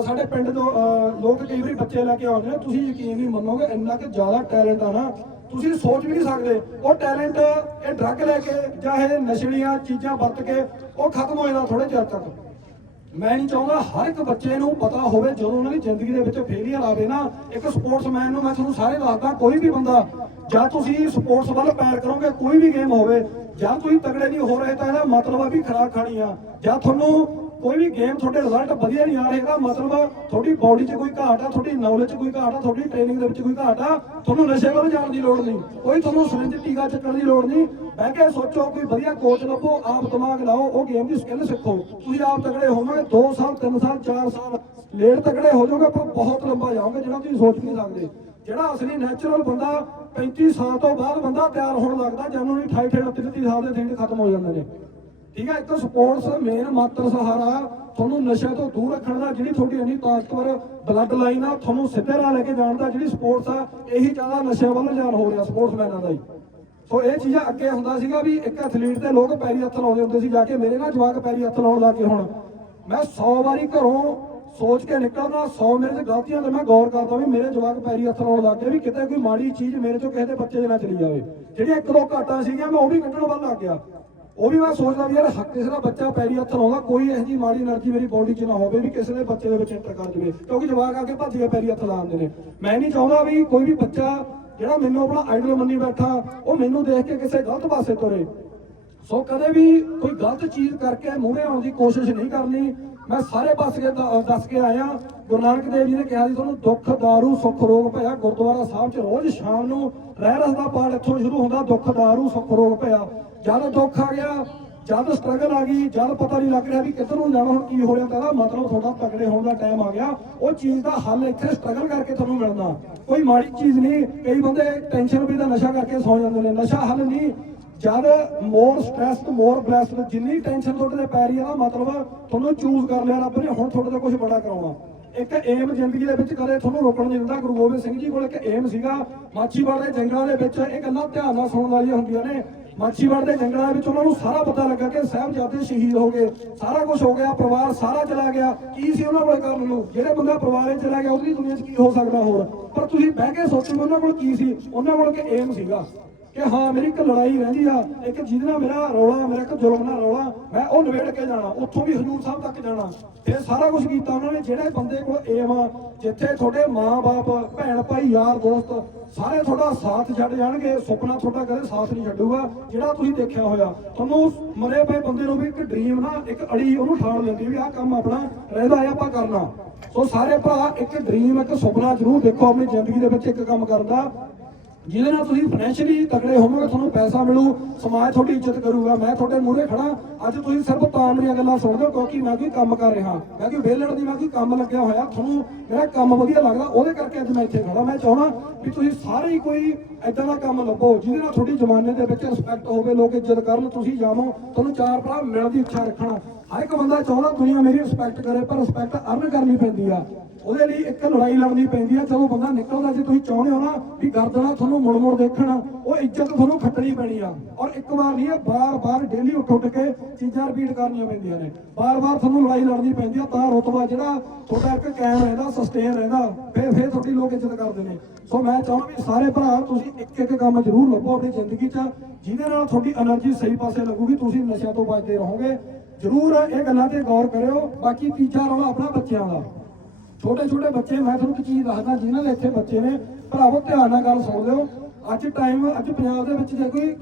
ਸਾਡੇ ਪਿੰਡ ਤੋਂ, ਅਹ ਲੋਕ ਕਈ ਵਾਰੀ ਬੱਚੇ ਲੈ ਕੇ ਆਉਂਦੇ ਨੇ, ਤੁਸੀਂ ਯਕੀਨ ਨਹੀਂ ਮੰਨੋਗੇ, ਇੰਨਾ ਕਿ ਜ਼ਿਆਦਾ ਟੈਲੈਂਟ ਆ ਨਾ ਤੁਸੀਂ ਸੋਚ ਵੀ ਨਹੀਂ ਸਕਦੇ। ਉਹ ਟੈਲੈਂਟ ਇਹ ਡਰੱਗ ਲੈ ਕੇ ਜਾਂ ਇਹ ਨਸ਼ੀਲੀਆਂ ਚੀਜ਼ਾਂ ਵਰਤ ਕੇ ਉਹ ਖਤਮ ਹੋ ਜਾਣਾ ਥੋੜੇ ਚਿਰ ਤੱਕ। ਮੈਂ ਨਹੀਂ ਚਾਹੁੰਦਾ ਹਰ ਇੱਕ ਬੱਚੇ ਨੂੰ ਪਤਾ ਹੋਵੇ ਜਦੋਂ ਉਹਨਾਂ ਦੀ ਜ਼ਿੰਦਗੀ ਦੇ ਵਿੱਚ ਫੇਲੀਅਰ ਆਵੇ ਨਾ, ਇੱਕ ਸਪੋਰਟਸਮੈਨ ਨੂੰ ਮੈਂ ਤੁਹਾਨੂੰ ਸਾਰੇ ਦੱਸਦਾ, ਕੋਈ ਵੀ ਬੰਦਾ ਜਾਂ ਤੁਸੀਂ ਸਪੋਰਟਸ ਵੱਲ ਪੈਰ ਕਰੋਗੇ, ਕੋਈ ਵੀ ਗੇਮ ਹੋਵੇ, ਜਾਂ ਤੁਸੀਂ ਤਗੜੇ ਨਹੀਂ ਹੋ ਰਹੇ ਤਾਂ ਇਹਦਾ ਮਤਲਬ ਆ ਵੀ ਖਰਾਕ ਖਾਣੀ ਆ। ਜਾਂ ਤੁਹਾਨੂੰ ਕੋਈ ਵੀ ਗੇਮ ਤੁਹਾਡੇ ਰਿਜ਼ਲਟ ਵਧੀਆ ਨਹੀਂ ਆ ਰਹੇ ਇਹਦਾ ਮਤਲਬ ਤੁਹਾਡੀ ਬਾਡੀ 'ਚ ਕੋਈ ਘਾਟ ਆ, ਤੁਹਾਡੀ ਨੌਲੇਜ 'ਚ ਕੋਈ ਘਾਟ ਆ, ਤੁਹਾਡੀ ਟ੍ਰੇਨਿੰਗ ਦੇ ਵਿੱਚ ਕੋਈ ਘਾਟ ਆ, ਤੁਹਾਨੂੰ ਨਸ਼ੇ ਵੱਲ ਜਾਣ ਦੀ ਲੋੜ ਨਹੀਂ। ਕੋਈ ਤੁਹਾਨੂੰ ਸਿਰਿੰਜ ਟੀਕਾ ਚੱਕਣ ਦੀ ਲੋੜ ਨਹੀਂ। ਬਹਿ ਕੇ ਸੋਚੋ, ਕੋਈ ਵਧੀਆ ਕੋਚ ਲੱਭੋ, ਆਪ ਦਿਮਾਗ ਲਾਓ, ਉਹ ਗੇਮ ਦੀ ਸਕਿੱਲ ਸਿੱਖੋ। ਤੁਸੀਂ ਆਪ ਤਗੜੇ ਹੋਵੋਗੇ 2 ਸਾਲ 3 ਸਾਲ 4 ਸਾਲ, ਲੇਟ ਤਗੜੇ ਹੋ ਜਾਓਗੇ ਪਰ ਬਹੁਤ ਲੰਬਾ ਜਾਓਗੇ, ਜਿਹੜਾ ਤੁਸੀਂ ਸੋਚ ਨਹੀਂ ਸਕਦੇ। ਜਿਹੜਾ ਅਸਲੀ ਨੈਚੁਰਲ ਬੰਦਾ 35 ਸਾਲ ਤੋਂ ਬਾਅਦ ਬੰਦਾ ਤਿਆਰ ਹੋਣ ਲੱਗਦਾ ਜਦੋਂ ਨਹੀਂ 28 28 30 ਸਾਲ ਦੇ ਦਿਨ ਖਤਮ ਹੋ ਜਾਂਦੇ ਨੇ। ਠੀਕ ਹੈ ਇੱਕ ਸਪੋਰਟਸ ਮੇਨ ਮਾਤਰ ਸਹਾਰਾ ਤੁਹਾਨੂੰ ਨਸ਼ੇ ਤੋਂ ਦੂਰ ਰੱਖਣ ਦਾ, ਜਿਹੜੀ ਤੁਹਾਡੀ ਇੰਨੀ ਤਾਕਤਵਰ ਬਲੱਡ ਲਾਈਨ ਆ, ਤੁਹਾਨੂੰ ਸਿੱਧੇ ਰਾਹ ਲੈ ਕੇ ਜਾਣ ਦਾ, ਜਿਹੜੀ ਸਪੋਰਟਸ ਆ, ਇਹੀ ਜ਼ਿਆਦਾ ਨਸ਼ਿਆਂ ਵੱਲ ਜਾਣ ਹੋ ਰਿਹਾ ਸਪੋਰਟਸਮੈਨਾਂ ਦਾ ਹੀ। ਸੋ ਇਹ ਚੀਜ਼ਾਂ ਅੱਗੇ ਹੁੰਦਾ ਸੀਗਾ ਵੀ ਇੱਕ ਐਥਲੀਟ ਦੇ ਲੋਕ ਪੈਰੀ ਹੱਥ ਲਾਉਂਦੇ ਹੁੰਦੇ ਸੀ, ਜਾ ਕੇ ਮੇਰੇ ਨਾਲ ਜਵਾਕ ਪੈਰੀ ਹੱਥ ਲਾਉਣ ਲੱਗ ਗਏ ਹੁਣ। ਮੈਂ 100 ਵਾਰੀ ਘਰੋਂ ਸੋਚ ਕੇ ਨਿਕਲਦਾ 100 ਮੇਰੇ ਤੇ ਗਲਤੀਆਂ ਤੇ ਮੈਂ ਗੌਰ ਕਰਦਾ ਵੀ ਮੇਰੇ ਜਵਾਕ ਪੈਰੀ ਹੱਥ ਲਾਉਣ ਲੱਗ ਗਏ ਵੀ ਕਿਤੇ ਕੋਈ ਮਾੜੀ ਚੀਜ਼ ਮੇਰੇ ਚੋਂ ਕਿਸੇ ਦੇ ਬੱਚੇ ਦੇ ਨਾਲ ਚਲੀ ਜਾਵੇ। ਜਿਹੜੀਆਂ ਇੱਕ ਦੋ ਘਾਟਾਂ ਸੀਗੀਆਂ, ਮੈਂ ਉਹ ਵੀ ਕੱਢਣ ਵੱਲ ਲੱਗ ਗਿਆ। ਉਹ ਵੀ ਮੈਂ ਸੋਚਦਾ ਵੀ ਯਾਰ ਹੱਕ ਕਿਸੇ ਦਾ ਬੱਚਾ ਪੈਰੀ ਹੱਥ ਲਾਉਂਦਾ, ਕੋਈ ਇਹੋ ਜੀ ਮਾੜੀ એનર્ਜੀ ਮੇਰੀ ਬੋਡੀ 'ਚ ਨਾ ਹੋਵੇ ਵੀ ਕਿਸੇ ਦੇ ਬੱਚੇ ਦੇ ਵਿੱਚ ਇੰਟਰ ਕਰ ਜਵੇ, ਕਿਉਂਕਿ ਜਵਾਕ ਆ ਕੇ ਭੱਜ ਕੇ ਪੈਰੀ ਹੱਥ ਲਾਉਂਦੇ ਨੇ। ਮੈਂ ਨਹੀਂ ਚਾਹੁੰਦਾ ਵੀ ਕੋਈ ਵੀ ਬੱਚਾ ਜਿਹੜਾ ਮੈਨੂੰ ਆਪਣਾ ਆਈਡਲ ਮੰਨੀ ਬੈਠਾ, ਉਹ ਮੈਨੂੰ ਦੇਖ ਕੇ ਕਿਸੇ ਗਲਤ ਪਾਸੇ ਤੁਰੇ। ਸੋ ਕਦੇ ਵੀ ਕੋਈ ਗਲਤ ਚੀਜ਼ ਕਰਕੇ ਮੂਹਰੇ ਆਉਣ ਦੀ ਕੋਸ਼ਿਸ਼ ਨਹੀਂ ਕਰਨੀ। ਮੈਂ ਸਾਰੇ ਪਾਸੇ ਦੱਸ ਕੇ ਆਇਆ। ਗੁਰੂ ਨਾਨਕ ਦੇਵ ਜੀ ਨੇ ਕਿਹਾ ਸੀ, ਤੁਹਾਨੂੰ ਦੁੱਖ दारू ਸੁਖ, ਰੋਗ ਭਇਆ ਗੁਰਦੁਆਰਾ ਸਾਹਿਬ 'ਚ ਰੋਜ਼ ਸ਼ਾਮ ਨੂੰ ਰਹਿ ਰਹਿਰਸ ਦਾ ਪਾਠ ਇੱਥੋਂ ਸ਼ੁਰੂ ਹੁੰਦਾ, ਦੁੱਖ दारू ਸੁਖ, ਰੋਗ ਭਇਆ। ਜਦ ਦੁੱਖ ਆ ਗਿਆ, ਜਦ ਸਟਰਗਲ ਆ ਗਈ, ਜਦ ਪਤਾ ਨਹੀਂ ਲੱਗ ਰਿਹਾ ਵੀ ਕਿੱਧਰ ਨੂੰ ਜਾਣਾ, ਹੁਣ ਕੀ ਹੋ ਰਿਹਾ ਤਾਂ ਮਤਲਬ ਤੁਹਾਡਾ ਤਕੜੇ ਹੋਣ ਦਾ ਟਾਈਮ ਆ ਗਿਆ। ਉਹ ਚੀਜ਼ ਦਾ ਹੱਲ ਇੱਥੇ ਸਟਰਗਲ ਕਰਕੇ ਤੁਹਾਨੂੰ ਮਿਲਦਾ ਕੋਈ ਮਾੜੀ ਚੀਜ਼ ਨਹੀਂ, ਕਈ ਬੰਦੇ ਟੈਨਸ਼ਨ ਵੀ ਦਾ ਨਸ਼ਾ ਕਰਕੇ ਸੌ ਜਾਂਦੇ ਨੇ। ਨਸ਼ਾ ਹੱਲ ਨਹੀਂ। ਜਦ ਮੋਰ ਸਟ੍ਰੈਸਡ ਮੋਰ ਬਲੈਸਡ ਜਿੰਨੀ ਟੈਨਸ਼ਨ ਤੁਹਾਡੇ ਤੇ ਪੈ ਰਹੀ ਹੈ ਨਾ, ਮਤਲਬ ਤੁਹਾਨੂੰ ਚੂਜ਼ ਕਰ ਲਿਆ ਰੱਬ ਨੇ, ਹੁਣ ਤੁਹਾਡੇ ਤੋਂ ਕੁਝ ਬੜਾ ਕਰਾਉਣਾ। ਇੱਕ ਏਮ ਜ਼ਿੰਦਗੀ ਦੇ ਵਿੱਚ ਕਦੇ ਤੁਹਾਨੂੰ ਰੋਕਣ ਨਹੀਂ ਦਿੰਦਾ। ਗੁਰੂ ਗੋਬਿੰਦ ਸਿੰਘ ਜੀ ਕੋਲ ਇੱਕ ਏਮ ਸੀਗਾ, ਮਾਛੀਵਾੜ ਦੇ ਜੰਗਲਾਂ ਦੇ ਵਿੱਚ ਇਹ ਗੱਲਾਂ ਧਿਆਨ ਨਾਲ ਸੁਣਨ ਵਾਲੀਆਂ ਹੁੰਦੀਆਂ ਨੇ। ਮਾਛੀਵਾੜ ਦੇ ਜੰਗਲਾਂ ਵਿੱਚ ਉਹਨਾਂ ਨੂੰ ਸਾਰਾ ਪਤਾ ਲੱਗਾ ਕਿ ਸਾਹਿਬਜ਼ਾਦੇ ਸ਼ਹੀਦ ਹੋ ਗਏ। ਸਾਰਾ ਕੁਝ ਹੋ ਗਿਆ, ਪਰਿਵਾਰ ਸਾਰਾ ਚਲਾ ਗਿਆ। ਕੀ ਸੀ ਉਹਨਾਂ ਕੋਲ ਕਰਨ ਨੂੰ? ਜਿਹੜੇ ਬੰਦਾ ਪਰਿਵਾਰ ਚਲਾ ਗਿਆ, ਉਹਦੀ ਦੁਨੀਆ 'ਚ ਕੀ ਹੋ ਸਕਦਾ ਹੋਰ? ਪਰ ਤੁਸੀਂ ਬਹਿ ਕੇ ਸੋਚੋਗੇ ਉਹਨਾਂ ਕੋਲ ਕੀ ਸੀ? ਉਹਨਾਂ ਕੋਲ ਕਿ ਏਮ ਸੀਗਾ। ਕਿ ਹਾਂ, ਮੇਰੀ ਇੱਕ ਲੜਾਈ ਰਹਿੰਦੀ ਆ। ਇੱਕ ਜਿਹਦੇ ਨਾਲ ਮੇਰਾ ਰੌਲਾ, ਮੇਰਾ ਇੱਕ ਜ਼ੁਲਮ ਨਾਲ ਰੌਲਾ, ਮੈਂ ਉਹ ਨਿਬੇੜ ਕੇ ਜਾਣਾ, ਉੱਥੋਂ ਵੀ ਹਜੂਰ ਸਾਹਿਬ ਤੱਕ ਜਾਣਾ। ਫਿਰ ਸਾਰਾ ਕੁਝ ਕੀਤਾ ਉਹਨਾਂ ਨੇ, ਜਿਹੜੇ ਬੰਦੇ ਕੋਲ ਏਮ ਆ, ਜਿੱਥੇ ਤੁਹਾਡੇ ਮਾਂ-ਬਾਪ, ਭੈਣ ਭਾਈ, ਯਾਰ ਦੋਸਤ, ਸਾਰੇ ਤੁਹਾਡਾ ਸਾਥ ਛੱਡ ਜਾਣਗੇ ਸੁਪਨਾ ਤੁਹਾਡਾ ਕਦੇ ਸਾਥ ਨਹੀਂ ਛੱਡੂਗਾ, ਜਿਹੜਾ ਤੁਸੀਂ ਦੇਖਿਆ ਹੋਇਆ। ਤੁਹਾਨੂੰ ਮਰੇ ਪਏ ਬੰਦੇ ਨੂੰ ਵੀ ਇੱਕ ਡ੍ਰੀਮ ਨਾ, ਇੱਕ ਅੜੀ ਉਹਨੂੰ ਠਾਣ ਲੈਂਦੀ ਵੀ ਆਹ ਕੰਮ ਆਪਣਾ ਰਹਿੰਦਾ ਹੈ ਆਪਾਂ ਕਰਨਾ। ਸੋ ਸਾਰੇ ਭਰਾ, ਇੱਕ ਡ੍ਰੀਮ ਇੱਕ ਸੁਪਨਾ ਜ਼ਰੂਰ ਦੇਖੋ ਆਪਣੀ ਜ਼ਿੰਦਗੀ ਦੇ ਵਿੱਚ ਇੱਕ ਕੰਮ ਕਰਦਾ ਜਿਹਦੇ ਨਾਲ ਤੁਸੀਂ ਫਾਈਨੈਂਸ਼ੀਅਲੀ ਤਕੜੇ ਹੋਵੋਗੇ, ਤੁਹਾਨੂੰ ਪੈਸਾ ਮਿਲੂ, ਸਮਾਜ ਤੁਹਾਡੀ ਇੱਜ਼ਤ ਕਰੂਗਾ। ਮੈਂ ਤੁਹਾਡੇ ਮੂਹਰੇ ਖੜਾ ਅੱਜ ਤੁਸੀਂ ਸਿਰਫ ਤਾਂ ਮੇਰੀਆਂ ਗੱਲਾਂ ਸੁਣਦੇ ਹੋ, ਕਿਉਂਕਿ ਮੈਂ ਕੋਈ ਕੰਮ ਕਰ ਰਿਹਾ। ਮੈਂ ਕੋਈ ਵੇਲਣ ਦੀ ਮੈਂ ਕੋਈ ਕੰਮ ਲੱਗਿਆ ਹੋਇਆ। ਤੁਹਾਨੂੰ ਮੇਰਾ ਕੰਮ ਵਧੀਆ ਲੱਗਦਾ, ਉਹਦੇ ਕਰਕੇ ਅੱਜ ਮੈਂ ਇੱਥੇ ਖੜਾ ਮੈਂ ਚਾਹਣਾ ਵੀ ਤੁਸੀਂ ਸਾਰੇ ਹੀ ਕੋਈ ਐਦਾਂ ਦਾ ਕੰਮ ਲੱਭੋ, ਜਿਹਦੇ ਨਾਲ ਤੁਹਾਡੀ ਜ਼ਮਾਨੇ ਦੇ ਵਿੱਚ ਰਿਸਪੈਕਟ ਹੋਵੇ, ਲੋਕ ਇੱਜ਼ਤ ਕਰਨ, ਤੁਸੀਂ ਜਾਵੋ, ਤੁਹਾਨੂੰ ਚਾਰ ਭਰਾ ਮਿਲਣ ਦੀ ਇੱਛਾ ਰੱਖਣਾ। ਹਰ ਇੱਕ ਬੰਦਾ ਚਾਹੁੰਦਾ, ਦੁਨੀਆ ਮੇਰੀ ਰਿਸਪੈਕਟ ਕਰੇ, ਪਰ ਰਿਸਪੈਕਟ ਅਰਨ ਕਰਨੀ ਪੈਂਦੀ ਆ। ਉਹਦੇ ਲਈ ਇੱਕ ਲੜਾਈ ਲੜਨੀ ਪੈਂਦੀ ਹੈ ਜਦੋਂ ਬੰਦਾ ਨਿਕਲਦਾ, ਜੇ ਤੁਸੀਂ ਚਾਹੁੰਦੇ ਹੋ ਨਾ ਵੀ ਗਰਦਨਾ ਤੁਹਾਨੂੰ ਮੁੜ ਮੁੜ ਦੇਖਣ, ਉਹ ਇੱਜ਼ਤ ਤੁਹਾਨੂੰ ਖੱਟਣੀ ਪੈਣੀ ਆ। ਔਰ ਇੱਕ ਵਾਰ ਨਹੀਂ ਇਹ ਬਾਰ-ਬਾਰ ਡੇਲੀ ਉੱਠ ਉੱਠ ਕੇ ਚੀਜ਼ਾਂ ਰਿਪੀਟ ਕਰਨੀਆਂ ਪੈਂਦੀਆਂ ਨੇ। ਬਾਰ-ਬਾਰ ਤੁਹਾਨੂੰ ਲੜਾਈ ਲੜਨੀ ਪੈਂਦੀ ਆ, ਤਾਂ ਰਤਬਾ ਜਿਹੜਾ ਤੁਹਾਡਾ ਇੱਕ ਕਾਇਮ ਰਹਿੰਦਾ ਸਸਟੇਨ ਰਹਿੰਦਾ, ਫੇਰ ਫੇਰ ਤੁਹਾਡੀ ਲੋਕ ਇੱਜ਼ਤ ਕਰਦੇ ਨੇ। ਸੋ ਮੈਂ ਚਾਹੁੰਦਾ ਵੀ ਸਾਰੇ ਭਰਾ, ਤੁਸੀਂ ਇੱਕ ਇੱਕ ਕੰਮ ਜ਼ਰੂਰ ਲੱਭੋ ਆਪਣੀ ਜ਼ਿੰਦਗੀ 'ਚ, ਜਿਹਦੇ ਨਾਲ ਤੁਹਾਡੀ એનર્ਜੀ ਸਹੀ ਪਾਸੇ ਲੱਗੂਗੀ, ਤੁਸੀਂ ਨਸ਼ਿਆਂ ਤੋਂ ਬਚਦੇ ਰਹੋਗੇ। ਜ਼ਰੂਰ ਇਹ ਗੱਲਾਂ ਤੇ ਗੌਰ ਕਰਿਓ, ਬਾਕੀ ਤੀਜਾ ਰੌਲਾ ਆਪਣਾ ਬੱਚਿਆਂ ਦਾ। ਛੋਟੇ ਛੋਟੇ ਬੱਚੇ, ਮੈਂ ਤੁਹਾਨੂੰ ਇੱਕ ਚੀਜ਼ ਦੱਸਦਾ, ਜਿਨ੍ਹਾਂ ਦੇ ਇੱਥੇ ਬੱਚੇ ਨੇ, ਭਰਾਵੋ, ਧਿਆਨ ਨਾਲ ਗੱਲ ਸੁਣ ਲਿਓ ਅੱਜ ਟਾਈਮ ਅੱਜ ਪੰਜਾਬ ਦੇ ਵਿੱਚ ਜੇ ਕੋਈ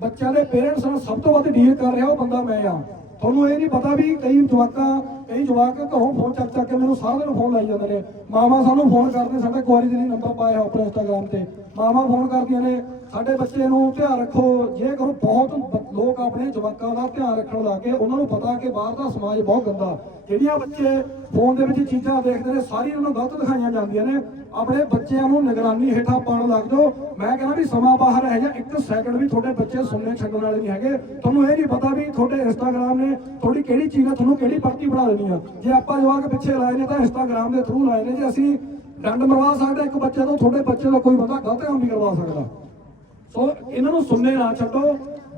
ਬੱਚਿਆਂ ਦੇ ਪੇਰੈਂਟਸ ਨਾਲ ਸਭ ਤੋਂ ਵੱਧ ਡੀਲ ਕਰ ਰਿਹਾ, ਉਹ ਬੰਦਾ ਮੈਂ ਆ। ਤੁਹਾਨੂੰ ਇਹ ਨਹੀਂ ਪਤਾ ਵੀ ਕਈ ਜਵਾਕਾਂ, ਕਈ ਜਵਾਕ ਘਰੋਂ ਫੋਨ ਚੱਕ ਚੱਕ ਕੇ ਮੈਨੂੰ ਸਾਰਾ ਦਿਨ ਫੋਨ ਲਾਈ ਜਾਂਦੇ ਨੇ। ਮਾਮਾ ਸਾਨੂੰ ਫੋਨ ਕਰਦੇ, ਸਾਡੇ ਕੁਆਰੀ ਦੇ ਲਈ ਨੰਬਰ ਪਾਇਆ ਆਪਣੇ ਇੰਸਟਾਗ੍ਰam ਤੇ। ਮਾਮਾ ਫੋਨ ਕਰਦੀਆਂ ਨੇ ਸਾਡੇ ਬੱਚੇ ਨੂੰ ਧਿਆਨ ਰੱਖੋ, ਜੇ ਕਰੋ ਬਹੁਤ ਲੋਕ ਆਪਣੇ ਜਵਾਕਾਂ ਦਾ ਧਿਆਨ ਰੱਖਣ ਲੱਗ ਗਏ, ਉਹਨਾਂ ਨੂੰ ਪਤਾ ਕਿ ਬਾਹਰ ਦਾ ਸਮਾਜ ਬਹੁਤ ਗੰਦਾ। ਜਿਹੜੀਆਂ ਬੱਚੇ ਫੋਨ ਦੇ ਵਿੱਚ ਚੀਜ਼ਾਂ ਦੇਖਦੇ ਨੇ, ਸਾਰੀਆਂ ਉਹਨਾਂ ਨੂੰ ਗਲਤ ਦਿਖਾਈਆਂ ਜਾਂਦੀਆਂ ਨੇ। ਆਪਣੇ ਬੱਚਿਆਂ ਨੂੰ ਨਿਗਰਾਨੀ ਹੇਠਾਂ ਪਾਉਣ ਲੱਗ ਜਾਓ। ਮੈਂ ਕਹਿੰਦਾ ਵੀ ਸਮਾਂ ਬਾਹਰ ਹੈ ਜਾਂ ਇੱਕ ਸੈਕਿੰਡ ਵੀ ਤੁਹਾਡੇ ਬੱਚੇ ਸੁਣਨੇ ਛੱਡਣ ਵਾਲੇ ਨਹੀਂ ਹੈਗੇ। ਤੁਹਾਨੂੰ ਇਹ ਨਹੀਂ ਪਤਾ ਵੀ ਤੁਹਾਡੇ ਇੰਸਟਾਗ੍ਰam ਨੇ ਤੁਹਾਡੀ ਕਿਹੜੀ ਚੀਜ਼ ਤੁਹਾਨੂੰ ਕਿਹੜੀ ਪਰਤੀ ਬਣਾ ਦੇਣੀ ਆ। ਜੇ ਆਪਾਂ ਜਵਾਕ ਪਿੱਛੇ ਲਾਏ ਨੇ ਤਾਂ ਇੰਸਟਾਗ੍ਰam ਦੇ ਥਰੂ ਲਾਏ ਨੇ। ਜੇ ਅਸੀਂ ਡੰਡ ਮਰਵਾ ਸਕਦੇ, ਇੱਕ ਬੱਚੇ ਤੋਂ, ਤੁਹਾਡੇ ਬੱਚੇ ਦਾ ਕੋਈ ਬੰਦਾ ਗਲਤ ਕੰਮ ਨਹੀਂ ਕਰਵਾ ਸਕਦਾ। ਸੋ ਇਹਨਾਂ ਨੂੰ ਸੁਣਨੇ ਨਾ ਛੱਡੋ।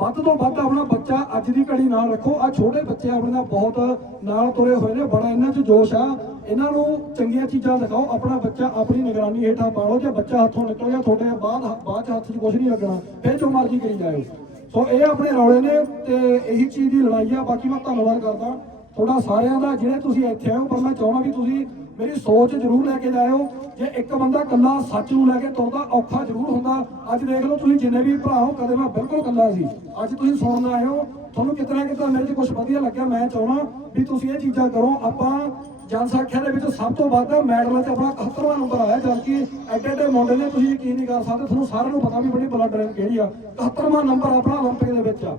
ਵੱਧ ਤੋਂ ਵੱਧ ਆਪਣਾ ਬੱਚਾ ਅੱਜ ਦੀ ਘੜੀ ਨਾਲ ਰੱਖੋ। ਆ ਛੋਟੇ ਬੱਚੇ ਆਪਣੇ ਨਾਲ ਬਹੁਤ ਨਾਲ ਤੁਰੇ ਹੋਏ ਨੇ। ਬੜਾ ਇਹਨਾਂ 'ਚ ਜੋਸ਼ ਆ। ਇਹਨਾਂ ਨੂੰ ਚੰਗੀਆਂ ਚੀਜ਼ਾਂ ਦਿਖਾਓ। ਆਪਣਾ ਬੱਚਾ ਆਪਣੀ ਨਿਗਰਾਨੀ ਹੇਠਾਂ ਪਾ ਲਓ ਜੇ ਬੱਚਾ ਹੱਥੋਂ ਨਿਕਲ ਗਿਆ ਤੁਹਾਡੇ ਬਾਅਦ ਬਾਅਦ 'ਚ ਹੱਥ 'ਚ ਕੁਝ ਨਹੀਂ ਲੱਗਣਾ। ਫਿਰ ਜੋ ਮਰਜ਼ੀ ਕਰੀ ਜਾਇਓ। ਸੋ ਇਹ ਆਪਣੇ ਰੌਲੇ ਨੇ ਤੇ ਇਹੀ ਚੀਜ਼ ਦੀ ਲੜਾਈ ਆ। ਬਾਕੀ ਮੈਂ ਧੰਨਵਾਦ ਕਰਦਾ। ਤੁਹਾਡਾ ਸਾਰਿਆਂ ਦਾ, ਜਿਹੜੇ ਤੁਸੀਂ ਇੱਥੇ ਆਏ ਹੋ, ਪਰ ਮੈਂ ਚਾਹੁੰਦਾ ਵੀ ਤੁਸੀਂ ਮੇਰੀ ਸੋਚ ਜ਼ਰੂਰ ਲੈ ਕੇ ਜਾਇਓ ਜੇ ਇੱਕ ਬੰਦਾ ਕੱਲਾ ਸੱਚ ਨੂੰ ਲੈ ਕੇ ਤੁਰਦਾ ਔਖਾ ਜ਼ਰੂਰ ਹੁੰਦਾ ਅੱਜ ਦੇਖ ਲਓ ਤੁਸੀਂ ਜਿੰਨੇ ਵੀ ਭਰਾ ਹੋ ਕਦੇ ਮੈਂ ਬਿਲਕੁਲ ਕੱਲਾ ਸੀ ਅੱਜ ਤੁਸੀਂ ਸੁਣਨ ਆਏ ਹੋ ਤੁਹਾਨੂੰ ਕਿਤਨਾ ਕਿਤਨਾ ਮੇਰੇ 'ਚ ਕੁਝ ਵਧੀਆ ਲੱਗਿਆ ਮੈਂ ਚਾਹਣਾ ਵੀ ਤੁਸੀਂ ਇਹ ਚੀਜ਼ਾਂ ਕਰੋ ਆਪਾਂ ਜਨਸੰਖਿਆ ਦੇ ਵਿੱਚ ਸਭ ਤੋਂ ਵੱਧ ਮੈਡਲ 'ਚ ਆਪਣਾ 71ਵਾਂ ਨੰਬਰ ਆਇਆ ਜਦਕਿ ਐਡੇ ਐਡੇ ਮੁੰਡੇ ਨੇ ਤੁਸੀਂ ਯਕੀਨ ਨਹੀਂ ਕਰ ਸਕਦੇ ਤੁਹਾਨੂੰ ਸਾਰਿਆਂ ਨੂੰ ਪਤਾ ਵੀ ਬੜੀ ਬਲੱਡ ਰੈਂਕ ਕਿਹੜੀ ਆ 71ਵਾਂ ਨੰਬਰ ਆਪਣਾ 올림픽 ਦੇ ਵਿੱਚ ਆ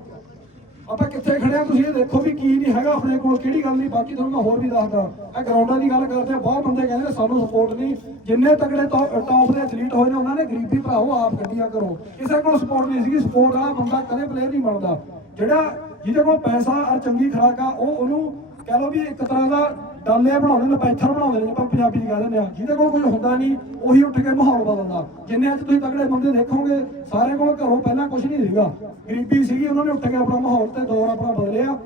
ਆਪਾਂ ਕਿੱਥੇ ਖੜੇ ਤੁਸੀਂ ਇਹ ਦੇਖੋ ਵੀ ਕੀ ਨਹੀਂ ਹੈਗਾ ਆਪਣੇ ਕੋਲ, ਕਿਹੜੀ ਗੱਲ ਨਹੀਂ, ਬਾਕੀ ਤੁਹਾਨੂੰ ਮੈਂ ਹੋਰ ਵੀ ਦੱਸਦਾ। ਇਹ ਗਰਾਊਂਡਾਂ ਦੀ ਗੱਲ ਕਰਦੇ ਆ, ਬਹੁਤ ਬੰਦੇ ਕਹਿੰਦੇ ਨੇ ਸਾਨੂੰ ਸਪੋਰਟ ਨਹੀਂ। ਜਿੰਨੇ ਤਕੜੇ ਟੌਪ ਦੇ ਐਥਲੀਟ ਹੋਏ ਨੇ, ਉਹਨਾਂ ਨੇ ਗਰੀਬੀ ਭਰਾਓ ਆਪ ਗੱਡੀਆਂ ਕਰੋ। ਕਿਸੇ ਕੋਲ ਸਪੋਰਟ ਨਹੀਂ ਸੀਗੀ ਸਪੋਰਟ ਵਾਲਾ ਬੰਦਾ ਕਦੇ ਪਲੇਅਰ ਨਹੀਂ ਬਣਦਾ। ਜਿਹੜਾ ਜਿਹਦੇ ਕੋਲ ਪੈਸਾ ਔਰ ਚੰਗੀ ਖੁਰਾਕ ਆ, ਉਹ ਉਹਨੂੰ ਕਹਿ ਲਓ ਵੀ ਇੱਕ ਤਰ੍ਹਾਂ ਦਾ ਡਾਲੇ ਬਣਾਉਂਦੇ ਨੇ, ਪੈਥਰ ਬਣਾਉਂਦੇ ਨੇ, ਆਪਾਂ ਪੰਜਾਬੀ ਚ ਕਹਿ ਆ ਜਿਹਦੇ ਕੋਲ ਕੋਈ ਹੁੰਦਾ ਨਹੀਂ, ਉਹੀ ਉੱਠ ਕੇ ਮਾਹੌਲ ਬਦਲਦਾ। ਜਿੰਨੇ ਅੱਜ ਤੁਸੀਂ ਤਗੜੇ ਬੰਦੇ ਦੇਖੋਗੇ, ਸਾਰਿਆਂ ਕੋਲ ਘਰੋਂ ਪਹਿਲਾਂ ਕੁਝ ਨਹੀਂ ਸੀਗਾ। ਗਰੀਬੀ ਸੀਗੀ, ਉਹਨਾਂ ਨੇ ਉੱਠ ਕੇ ਆਪਣਾ ਮਾਹੌਲ ਤੇ ਦੌਰ ਆਪਣਾ ਬਦਲਿਆ।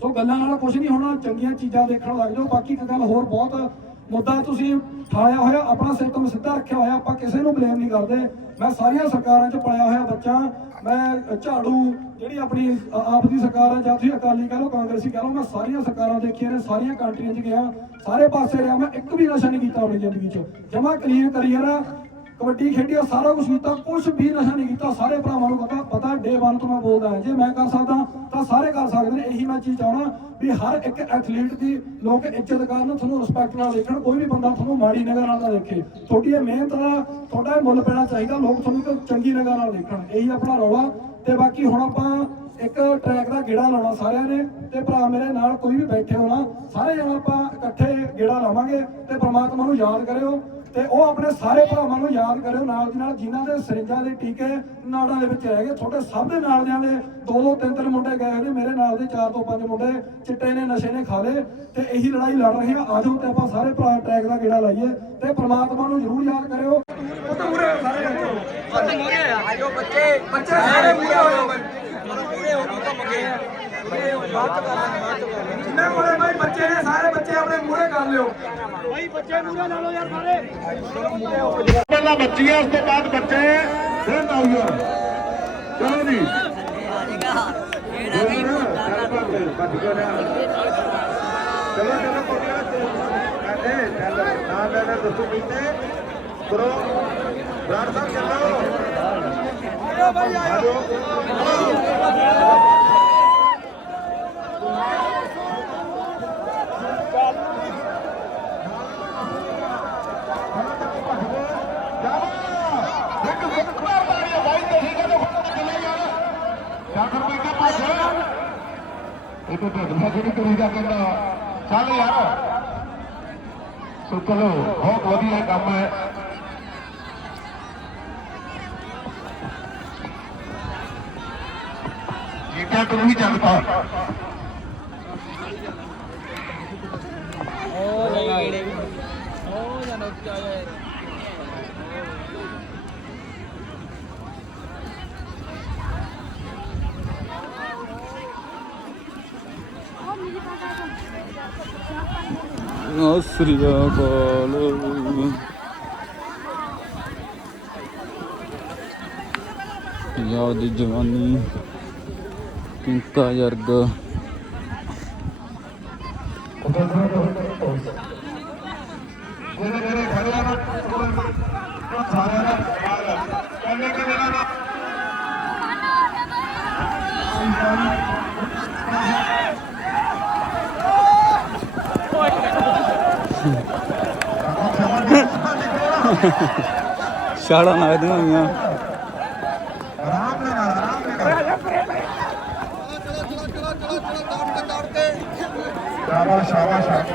ਸੋ ਗੱਲਾਂ ਨਾਲ ਕੁਝ ਨਹੀਂ ਹੋਣਾ, ਚੰਗੀਆਂ ਚੀਜ਼ਾਂ ਦੇਖਣ ਲੱਗ ਜਾਓ। ਬਾਕੀ ਇੱਕ ਗੱਲ ਹੋਰ ਬਹੁਤ, ਮੁੱਦਾ ਤੁਸੀਂ ਠਾਇਆ ਹੋਇਆ, ਆਪਣਾ ਸਿਸਟਮ ਸਿੱਧਾ ਰੱਖਿਆ ਹੋਇਆ, ਆਪਾਂ ਕਿਸੇ ਨੂੰ ਬਲੇਮ ਨਹੀਂ ਕਰਦੇ। ਮੈਂ ਸਾਰੀਆਂ ਸਰਕਾਰਾਂ 'ਚ ਪੜਿਆ ਹੋਇਆ ਬੱਚਾ ਮੈਂ ਝਾੜੂ ਜਿਹੜੀ ਆਪਣੀ ਆਪ ਦੀ ਸਰਕਾਰ ਹੈ ਜਾਂ ਤੁਸੀਂ ਅਕਾਲੀ ਕਹ ਲਓ, ਕਾਂਗਰਸੀ ਕਹ ਲਓ, ਮੈਂ ਸਾਰੀਆਂ ਸਰਕਾਰਾਂ ਦੇਖੀਆਂ ਨੇ, ਸਾਰੀਆਂ ਕੰਟਰੀਆਂ 'ਚ ਗਿਆ, ਸਾਰੇ ਪਾਸੇ ਰਿਹਾ, ਮੈਂ ਇੱਕ ਵੀ ਨਸ਼ਾ ਨਹੀਂ ਕੀਤਾ ਆਪਣੀ ਜ਼ਿੰਦਗੀ 'ਚ। ਜਮਾ ਕਲੀਅਰ ਕਰੀਅਰ ਆ ਕਬੱਡੀ ਖੇਡੀ ਸਾਰਾ ਕੁਝ ਕੀਤਾ ਕੁਝ ਵੀ ਨਸ਼ਾ ਨਹੀਂ ਕੀਤਾ, ਸਾਰੇ ਭਰਾਵਾਂ ਨੂੰ ਪਤਾ ਪਤਾ ਡੇ 1 ਤੋਂ ਮੈਂ ਬੋਲਦਾ ਜੇ ਮੈਂ ਕਰ ਸਕਦਾ, ਤਾਂ ਸਾਰੇ ਕਰ ਸਕਦੇ ਨੇ, ਇਹੀ ਮੈਂ ਚੀਜ਼ ਚਾਹਣਾ ਵੀ ਹਰ ਇੱਕ ਐਥਲੀਟ ਦੀ ਲੋਕ ਇੱਜ਼ਤ ਕਰਨ, ਤੁਹਾਨੂੰ ਰਿਸਪੈਕਟ ਨਾਲ ਦੇਖਣ, ਕੋਈ ਵੀ ਬੰਦਾ ਤੁਹਾਨੂੰ ਮਾੜੀ ਨਿਗਾਹ ਨਾਲ ਨਾ ਦੇਖੇ। ਤੁਹਾਡੀ ਇਹ ਮਿਹਨਤ ਦਾ, ਤੁਹਾਡਾ ਇਹ ਮੁੱਲ ਪੈਣਾ ਚਾਹੀਦਾ, ਲੋਕ ਤੁਹਾਨੂੰ ਚੰਗੀ ਨਿਗਾਹ ਨਾਲ ਦੇਖਣ। ਇਹੀ ਆਪਣਾ ਰੌਲਾ। ਤੇ ਬਾਕੀ ਹੁਣ ਆਪਾਂ ਇੱਕ ਟਰੈਕ ਦਾ ਗੇੜਾ ਲਾਉਣਾ ਸਾਰਿਆਂ ਨੇ, ਤੇ ਭਰਾ ਮੇਰੇ ਨਾਲ ਕੋਈ ਵੀ ਬੈਠੇ ਹੋਣਾ, ਸਾਰੇ ਜਣ ਆਪਾਂ ਇਕੱਠੇ ਗੇੜਾ ਲਾਵਾਂਗੇ, ਤੇ ਪ੍ਰਮਾਤਮਾ ਨੂੰ ਯਾਦ ਕਰਿਓ। ਤੇ ਉਹ ਆਪਣੇ ਸਾਰੇ ਭਰਾਵਾਂ ਨੂੰ ਯਾਦ ਕਰਿਓ ਨਾਲ ਦੀ ਨਾਲ ਜਿਨ੍ਹਾਂ ਦੇ ਸਰਿੰਜਾਂ ਦੇ ਟੀਕੇ ਨਾੜਾਂ ਦੇ ਵਿੱਚ ਰਹਿ ਗਏ ਤੁਹਾਡੇ ਸਭ ਦੇ ਨਾਲ ਦੇ ਦੋ ਦੋ ਤਿੰਨ ਤਿੰਨ ਮੁੰਡੇ ਗਏ ਹੋਏ ਨੇ ਮੇਰੇ ਨਾਲ ਦੇ ਚਾਰ ਤੋਂ ਪੰਜ ਮੁੰਡੇ ਚਿੱਟੇ ਨੇ ਨਸ਼ੇ ਨੇ ਖਾ ਲਏ ਤੇ ਇਹੀ ਲੜਾਈ ਲੜ ਰਹੇ ਆ। ਆਜੋ ਤੇ ਆਪਾਂ ਸਾਰੇ ਭਰਾ ਟਰੈਕ ਦਾ ਗੇੜਾ ਲਾਈਏ ਤੇ ਪ੍ਰਮਾਤਮਾ ਨੂੰ ਜ਼ਰੂਰ ਯਾਦ ਕਰਿਓ। ਉਹ ਤਾਂ ਮੂਰੇ ਸਾਰੇ ਆਜੋ ਬੱਚੇ ਬੱਚੇ ਸਾਰੇ ਪੂਰੇ ਹੋ। ਜਾਓ ਜਿੰਨੇ ਕੋਲੇ ਬਾਈ ਬੱਚੇ ਨੇ ਸਾਰੇ ਬੱਚੇ ਆਪਣੇ ਮੂਹਰੇ ਕਰ ਲਿਓ। ਪਹਿਲਾਂ ਬੱਚੀਆਂ ਉਸ ਤੋਂ ਬਾਅਦ ਬੱਚੇ ਫਿਰ ਨੌਜਵਾਨ। ਚਲੋ ਜੀ। ਬੱਚ ਗਿਆ ਨਾ ਚਲੋ ਚਲੋ ਕੋਟਿਆ ਕਹਿੰਦੇ ਚੱਲ। ਨਾ ਨਾ ਨਾ ਦੱਸੋ ਕਿੰਨੇ ਕਰੋ। ਬਰਾੜ ਸਾਹਿਬ ਚੱਲੋ। ਆਜੋ। ਭਾਈ ਆਜੋ ਇੱਕ ਸਿੱਖ ਮਾਰਦਾਰੀ ਹੈ ਬਾਈ ਤੁਸੀਂ ਕਦੋਂ ਚਲੇ ਯਾਰ ਡਾਕਟਰ ਕੋਈ ਕੇ ਪਾਸ ਇਹ ਤਾਂ ਢੱਡਵਾ ਜਿਹੜੀ ਕਰੀਦਾ ਕਹਿੰਦਾ ਚੱਲ ਯਾਰ। ਸੋ ਚਲੋ ਬਹੁਤ ਵਧੀਆ ਕੰਮ ਹੈ। ਜੀਤਾ ਤੂੰ ਵੀ ਚੱਲ ਪਾ। ਸ੍ਰੀ ਅਕਾਲ ਯਾਦ ਦੀ ਜਵਾਨੀ ਕਿੰਕਾ ਯਰਗ ਜਿਹੜੇ ਜਿਹੜੇ ਖੜੇ ਆ ਨਾ ਉਹ ਸਾਰਿਆਂ ਦਾ ਕਹਿੰਦੇ ਕਿ ਇਹਨਾਂ ਦਾ ਛਾੜਾ ਲੱਗਦੀਆਂ ਹੋਈਆਂ ਆਰਾਮ ਨਾਲ ਆਰਾਮ ਨਾਲ ਸ਼ਾਬਾਸ਼ ਸ਼ਾਬਾਸ਼।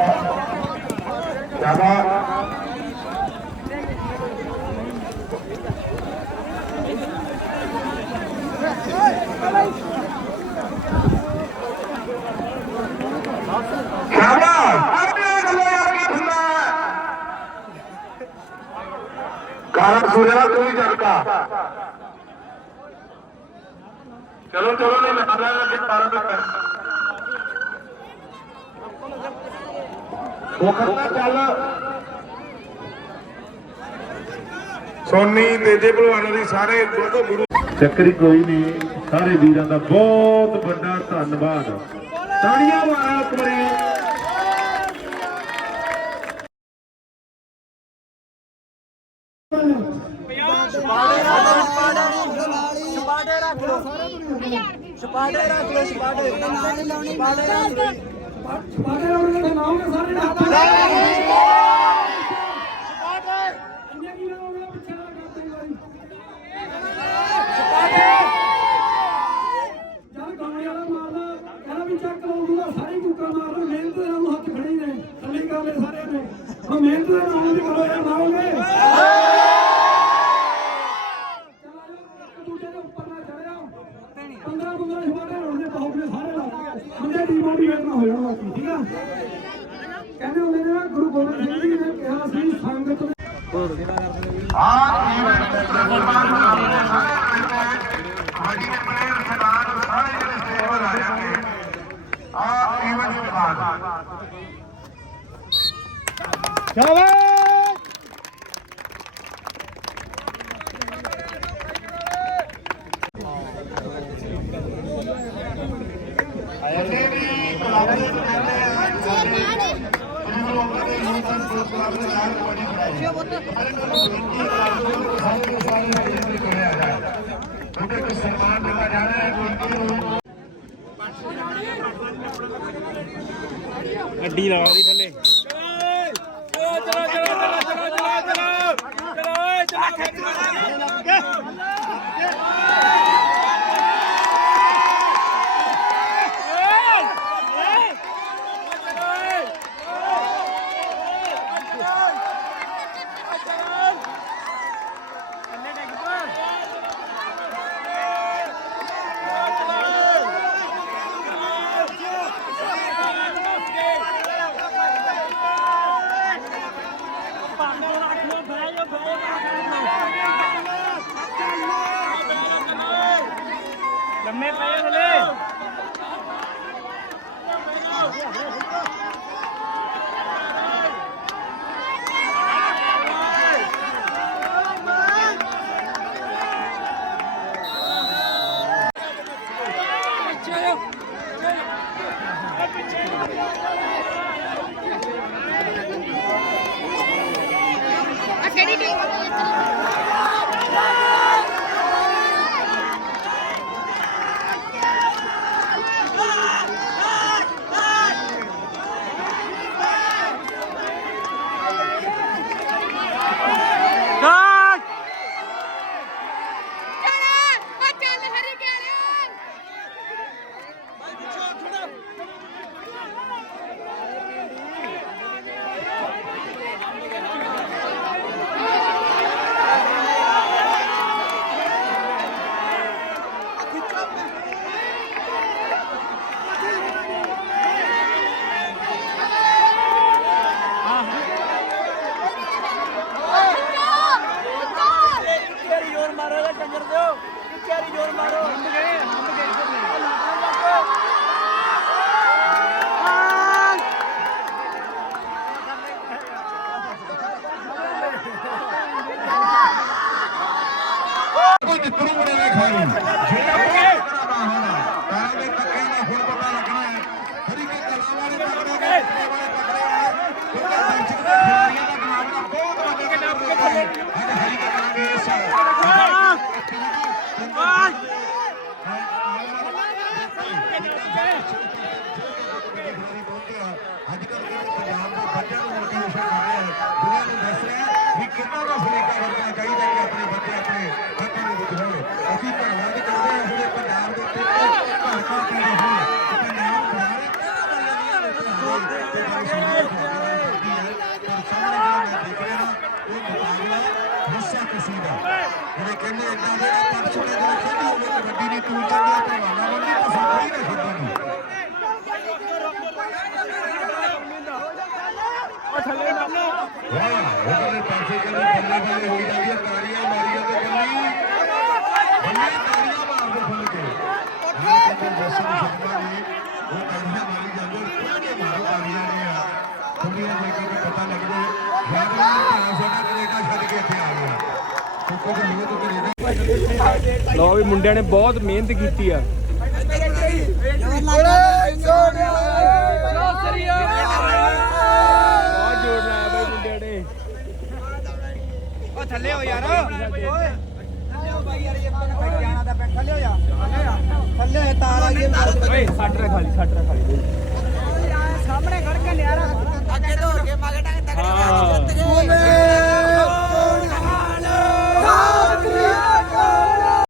ਸ਼ਾਬਾਸ਼ ਅੱਗੇ ਚੱਲੋ ਯਾਰ ਕੀ ਹੁੰਦਾ ਕਾਰਨ ਸੂਰਿਆ ਤੂੰ ਜੜਕਾ ਚਲੋ ਚਲੋ, ਨਹੀਂ, ਮੈਂ ਕਰਾਂ ਕਿ ਪਾਰਾਂ ਤੇ ਕਰ। ਉਹ ਚੱਲ। ਸੋਨੀ ਤੇਜੇ ਭਲਵਾਨਾਂ ਦੀ ਸਾਰੇ ਗੁਰੂ ਗੁਰੂ। ਚੱਕਰੀ ਕੋਈ ਨਹੀਂ, ਸਾਰੇ ਵੀਰਾਂ ਦਾ ਬਹੁਤ ਵੱਡਾ ਧੰਨਵਾਦ। ਤਾੜੀਆਂ ਮਾਰੋ ਇੱਕ ਵਾਰੀ ਛਪਾੜੇ ਰੱਖ ਲਓ ਛਪਾੜੇ ਰੱਖ ਲਓ ਛਪਾੜੇ ਨਾਲ ਹੀ ਲਾਉਣੀ ਛਪਾੜੇ ਰੱਖ ਲਓ ਬਾਗੇ ਲਾਉਣੇ ਦੇ ਨਾਮ ਨੇ ਸਾਰੇ ਹੱਥ ਇੰਨੇ ਕੀ ਨਾਮ ਨੇ ਪਿੱਛੇ ਨਾ ਕਰਦੇ ਵਾਰੀ ਜਦ ਗਾਣੇ ਵਾਲਾ ਮਾਰਦਾ ਕਹਿੰਦਾ ਵੀ ਚੱਕ ਲਾਉਂਦਾ ਸਾਰੇ ਕੁੱਕਾ ਮਾਰਦਾ ਮਿਹਨਤ ਦੇ ਨਾਲ ਹੱਥ ਖੜੇ ਨੇ ਥੱਲੇ ਕਰ ਲੈ ਸਾਰਿਆਂ ਨੇ ਹੁਣ ਮਿਹਨਤ ਦੇ ਨਾਲ ਵੀ ਕਰੋ ਯਾਰ ਮਾਰੋਗੇ আর ਅੱਜ ਕੱਲ੍ਹ ਜਿਹੜੇ ਪੰਜਾਬ ਦੇ ਬੱਚਿਆਂ ਨੂੰ ਮੋਟੀਵੇਸ਼ਨ ਕਰ ਰਹੇ ਹੈ ਦੁਨੀਆ ਨੂੰ ਦੱਸ ਰਹੇ ਹੈ ਵੀ ਕਿੰਨਾ ਦਾ ਸਲੀਕਾ ਵਰਤਣਾ ਚਾਹੀਦਾ ਕਿ ਆਪਣੇ ਬੱਚੇ ਆਪਣੇ ਹੱਕਾਂ ਨੂੰ ਵਿੱਚ ਅਸੀਂ ਧੰਨਵਾਦ ਕਰਦੇ ਹਾਂ ਜਿਹੜੇ ਪੰਜਾਬ ਦੇ ਉੱਤੇ ਘਰ ਘਰ ਪੈਦਾ ਹੋਣ ਪੰਜਾਬ ਦੁਆਰੇ ਤੇ ਬੜੀ ਸੋਹਣੀ ਖੇਡਦੀ ਹੈ ਪਰ ਸਾਹਮਣੇ ਜਿਹੜਾ ਮੈਂ ਦੇਖ ਰਿਹਾ ਉਹ ਮੁਕਾਬਲਾ ਕਿਸੇ ਦਾ ਜਿਹੜੇ ਕਹਿੰਦੇ ਇਦਾਂ ਦੇ ਨਾ ਪੱਟ ਛੁੱਟੇ ਜਦੋਂ ਖੇਡੀ ਹੋਵੇ ਕਬੱਡੀ ਨਹੀਂ ਤੂੰ ਚੰਗਾ ਪਹਿਲਵਾਨਾਂ ਵਾਲੀ ਤਾਂ ਸਾਡੀ ਨਾ ਖੇਡੀ ਨੂੰ ਵਾਹ ਉਹਦੇ ਪਾਸੇ ਕਹਿੰਦੇ ਬੱਲੇ ਬੱਲੇ ਹੋਈ ਜਾਂਦੀ ਹੈ ਤਾਰੀਆਂ ਮਾਰੀਆਂ ਤੇ ਗੱਲੀ ਬੱਲੇ ਤਾਰੀਆਂ ਮਾਰਦੇ ਫੁੱਲ ਕੇ ਜਸਨ ਸ਼ਰਮਾ ਜੀ ਉਹ ਤਾਰੀਆਂ ਮਾਰੀ ਜਾਂਦੇ ਖੁੱਲ ਕੇ ਮਾਰੋ ਤਾਰੀਆਂ ਨੇ ਆ। ਖੁੱਲੀਆਂ ਦੇ ਕੇ ਪਤਾ ਲੱਗ ਜਾਏ ਲੋ ਵੀ ਮੁੰਡਿਆਂ ਨੇ ਬਹੁਤ ਮਿਹਨਤ ਕੀਤੀ ਆ। ਬਹੁਤ ਜੋਰ ਲਾਇਆ ਬਈ ਮੁੰਡਿਆਂ ਨੇ। ਥੱਲੇ ਤਾਰ ਆ ਗਈ ਓਏ ਸੱਟ ਰੱਖ ਲਈ ਸੱਟ ਰੱਖ ਲਈ ਸਾਹਮਣੇ ਖੜ ਕੇ ਨਿਆਰਾ ਅੱਗੇ ਦੌੜ ਕੇ ਮਗਰ ਟੰਗ ਤੱਕ ਹਾਂ। ਜਿੱਤ ਗਏ